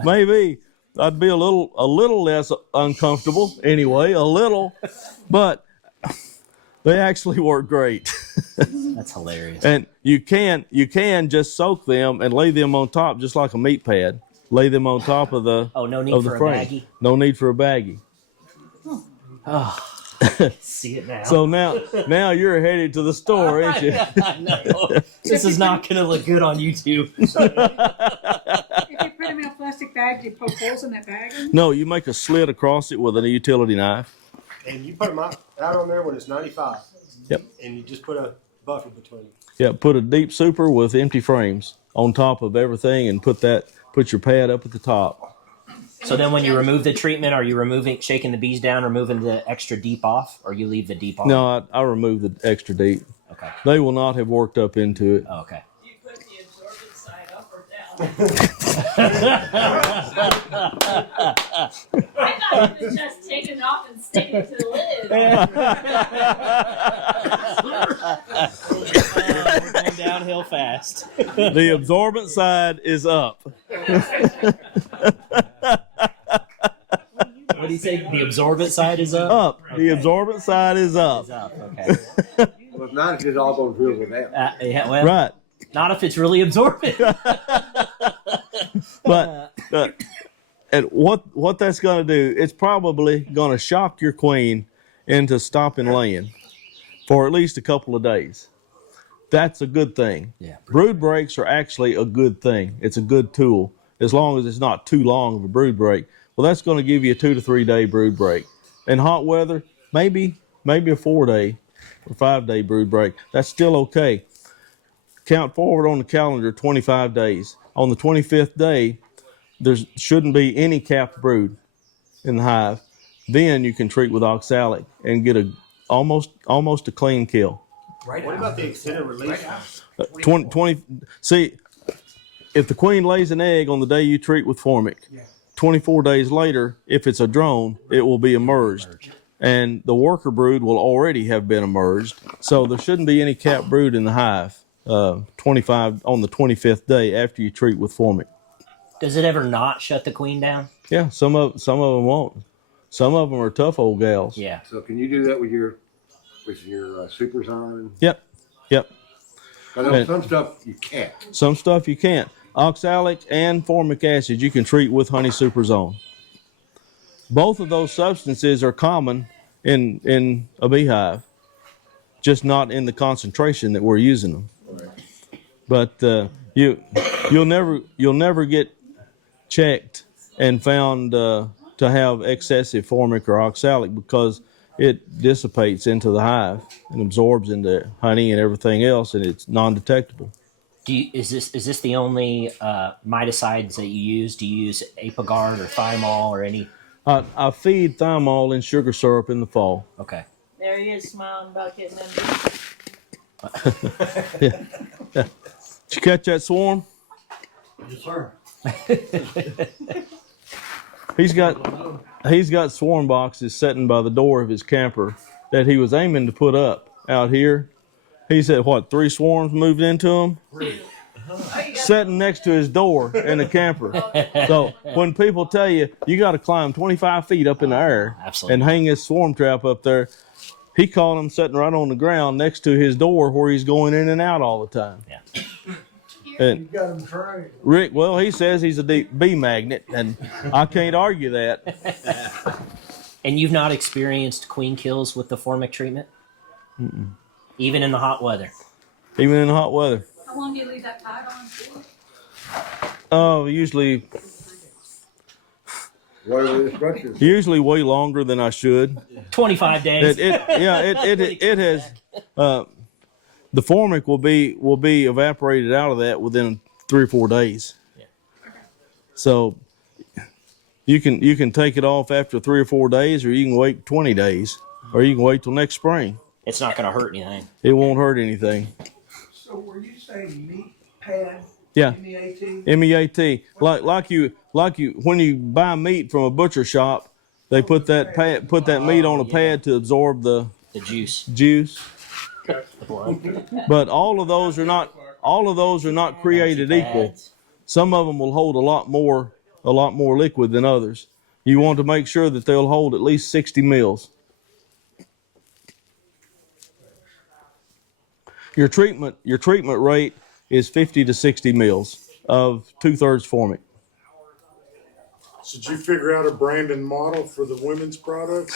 Maybe. I'd be a little less uncomfortable anyway, a little, but they actually work great. That's hilarious. And you can just soak them and lay them on top just like a meat pad. Lay them on top of the no need of the for frame. a baggie. No need for a baggie. Oh, see it now. So now you're headed to the store, ain't you? I know. This is not going to look good on YouTube. If you put them in a plastic bag, do you poke holes in that bag? No, you make a slit across it with a utility knife. And you put them out on there when it's 95. Yep. And you just put a buffer between them. Yeah, put a deep super with empty frames on top of everything and put your pad up at the top. So then when you remove the treatment, are you shaking the bees down, removing the extra deep off, or you leave the deep off? No, I remove the extra deep. Okay. They will not have worked up into it. Oh, okay. Do you put the absorbent side up or down? I thought it was just taking it off and sticking it to the lid. We're going downhill fast. The absorbent side is up. What do you say? The absorbent side is up? Up. Okay. The absorbent side is up. Is up. Okay. Well, if not, it's just all going to drill with that. Yeah, well, Right. Not if it's really absorbent. But and what that's going to do, it's probably going to shock your queen into stopping laying for at least a couple of days. That's a good thing. Yeah. Brood breaks are actually a good thing. It's a good tool as long as it's not too long of a brood break. Well, that's going to give you a 2 to 3 day brood break. In hot weather, maybe a 4 day or 5 day brood break. That's still okay. Count forward on the calendar 25 days. On the 25th day, there shouldn't be any capped brood in the hive. Then you can treat with oxalic and get almost a clean kill. Right. What about the extended release? 20. See, if the queen lays an egg on the day you treat with formic, 24 days later, if it's a drone, it will be emerged. And the worker brood will already have been emerged. So there shouldn't be any capped brood in the hive 25 on the 25th day after you treat with formic. Does it ever not shut the queen down? Yeah, some of them won't. Some of them are tough old gals. Yeah. So can you do that with your supers on? Yep. Because some stuff you can't. Some stuff you can't. Oxalic and formic acid you can treat with honey superzone. Both of those substances are common in a beehive, just not in the concentration that we're using them. But you'll never get checked and found to have excessive formic or oxalic because it dissipates into the hive and absorbs into honey and everything else, and it's non-detectable. Is this the only miticides that you use? Do you use Apagard or Thymol or any? I feed Thymol in sugar syrup in the fall. Okay. There he is smiling about getting them. Yeah. Did you catch that swarm? Yes, sir. He's got swarm boxes sitting by the door of his camper that he was aiming to put up out here. He said, 3 swarms moved into him? Sitting next to his door in the camper. So when people tell you got to climb 25 feet up in the air and hang his swarm trap up there, he caught him sitting right on the ground next to his door where he's going in and out all the time. Yeah. And You got them trained. Rick, well, he says he's a deep bee magnet, and I can't argue that. And you've not experienced queen kills with the formic treatment? Even in the hot weather? Even in the hot weather. How long do you leave that tide on for? Oh, usually What are the instructions? way longer than I should. 25 days. It has. The formic will be evaporated out of that within 3 or 4 days. Yeah. So you can take it off after 3 or 4 days, or you can wait 20 days, or you can wait till next spring. It's not going to hurt anything. It won't hurt anything. So were you saying meat pad? Yeah. MEAT? MEAT. Like you when you buy meat from a butcher shop, they put that meat on a pad to absorb the juice. But all of those are not created equal. Some of them will hold a lot more liquid than others. You want to make sure that they'll hold at least 60 mils. Your treatment rate is 50 to 60 mils of 2/3 formic. Did you figure out a brand and model for the women's products?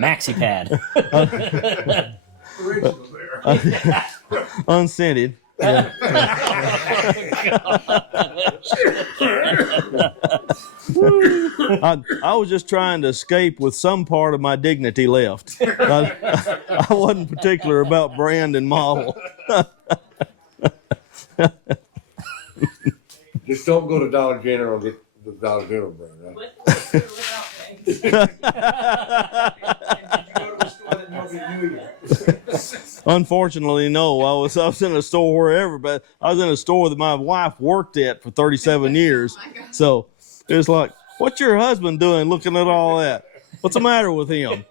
Maxi pad. Original there. Unscented. Yeah. I was just trying to escape with some part of my dignity left. I wasn't particular about brand and model. Just don't go to Dollar General and get the Dollar General brand, right? Unfortunately, no. I was in a store wherever, but I was in a store that my wife worked at for 37 years. So it's like, what's your husband doing looking at all that? What's the matter with him?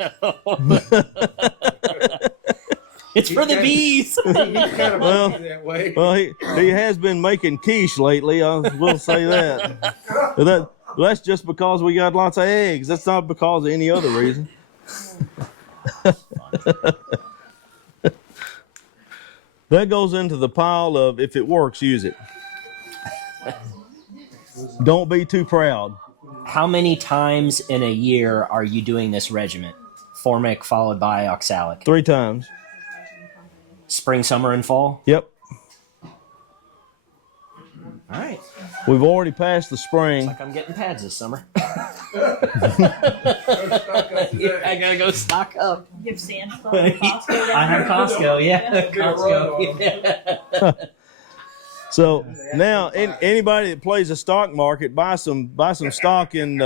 It's for the bees. Well, he has been making quiche lately. I will say that. But that's just because we got lots of eggs. That's not because of any other reason. That goes into the pile of, if it works, use it. Don't be too proud. How many times in a year are you doing this regimen? Formic followed by oxalic. 3 times. Spring, summer, and fall? Yep. All right. We've already passed the spring. Like I'm getting pads this summer. I gotta go stock up. You have sandstone at Costco. I have Costco, yeah. Costco. Yeah. So now, anybody that plays the stock market, buy some stock in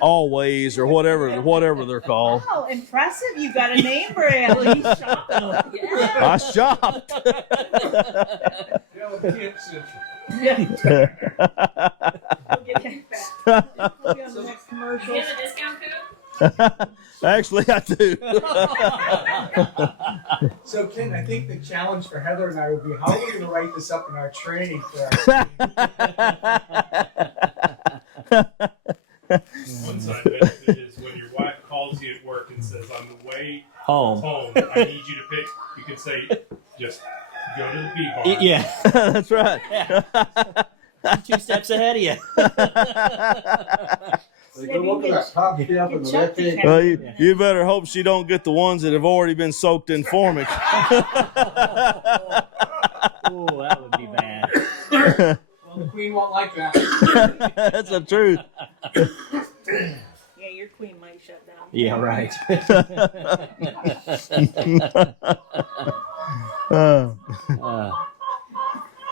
Always or whatever they're called. Oh, impressive! You got a name brand. Well, you shopping. Yeah. I shopped. Yeah. We'll get that back. We'll be on the next commercial. Do you have a discount code? Actually, I do. So, Ken, I think the challenge for Heather and I would be, how are we going to write this up in our training class? One side benefit is when your wife calls you at work and says, "On the way home, I need you to pick." You can say, "Just go to the bee bar." Yeah, that's right. Yeah. I'm 2 steps ahead of you. Well, you better hope she don't get the ones that have already been soaked in formic. Oh, that would be bad. Well, the queen won't like that. That's the truth. Yeah, your queen might shut down. Yeah, right.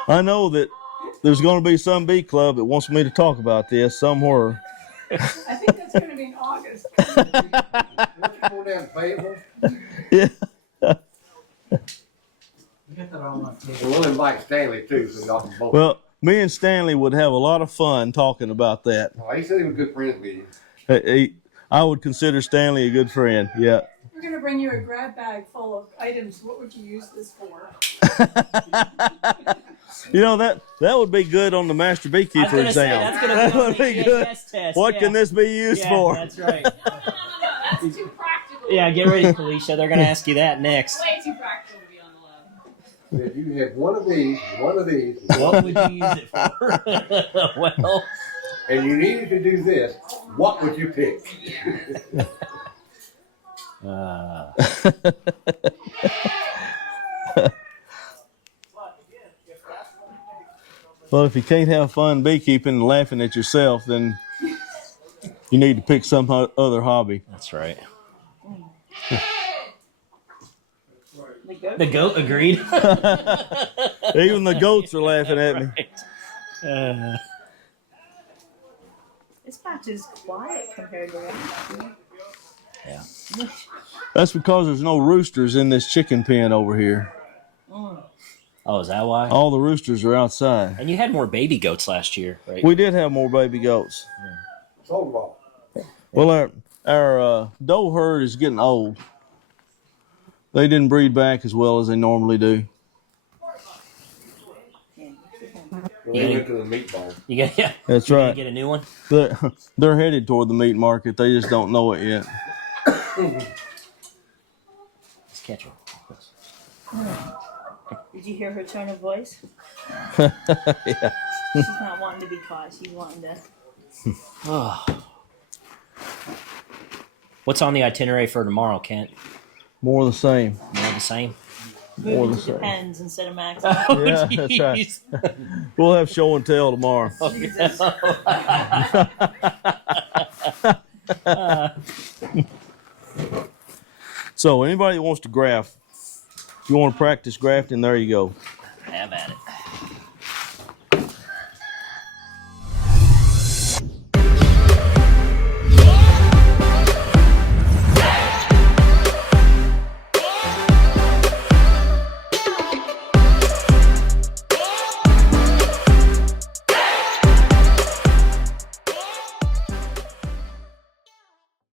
I know that there's going to be some bee club that wants me to talk about this somewhere. I think that's going to be in August. Yeah. We'll invite Stanley too, so y'all can vote. Well, me and Stanley would have a lot of fun talking about that. Oh, he said he was good friends with you. I would consider Stanley a good friend. Yeah. We're going to bring you a grab bag full of items. What would you use this for? You know, that would be good on the Master Beekeeper exam. That's gonna be on the EAS test. What yeah. can this be used for? That's right. No, that's too practical. Yeah, get ready, Felicia. They're going to ask you that next. Way too practical to be on the lab. If you had one of these, What would you use it for? Well, and you needed to do this, what would you pick? Well, if you can't have fun beekeeping and laughing at yourself, then you need to pick some other hobby. that's right. The goat. The goat agreed. Even the goats are laughing at me. This patch is quiet compared to that. Yeah. That's because there's no roosters in this chicken pen over here. Oh, is that why? All the roosters are outside. And you had more baby goats last year, right? We did have more baby goats. Sold ball. Well, our doe herd is getting old. They didn't breed back as well as they normally do. We went to the meat bar. You got yeah. That's You right. get a new one. They're headed toward the meat market. They just don't know it yet. Let's catch her. Did you hear her tone of voice? Yeah. She's not wanting to be caught. She's wanting to. What's on the itinerary for tomorrow, Kent? More of the same. More of the same. More Moving the to same. depends instead of max. Yeah, that's right. We'll have show and tell tomorrow. Jesus. So anybody that wants to graft, if you want to practice grafting, there you go. Have at it.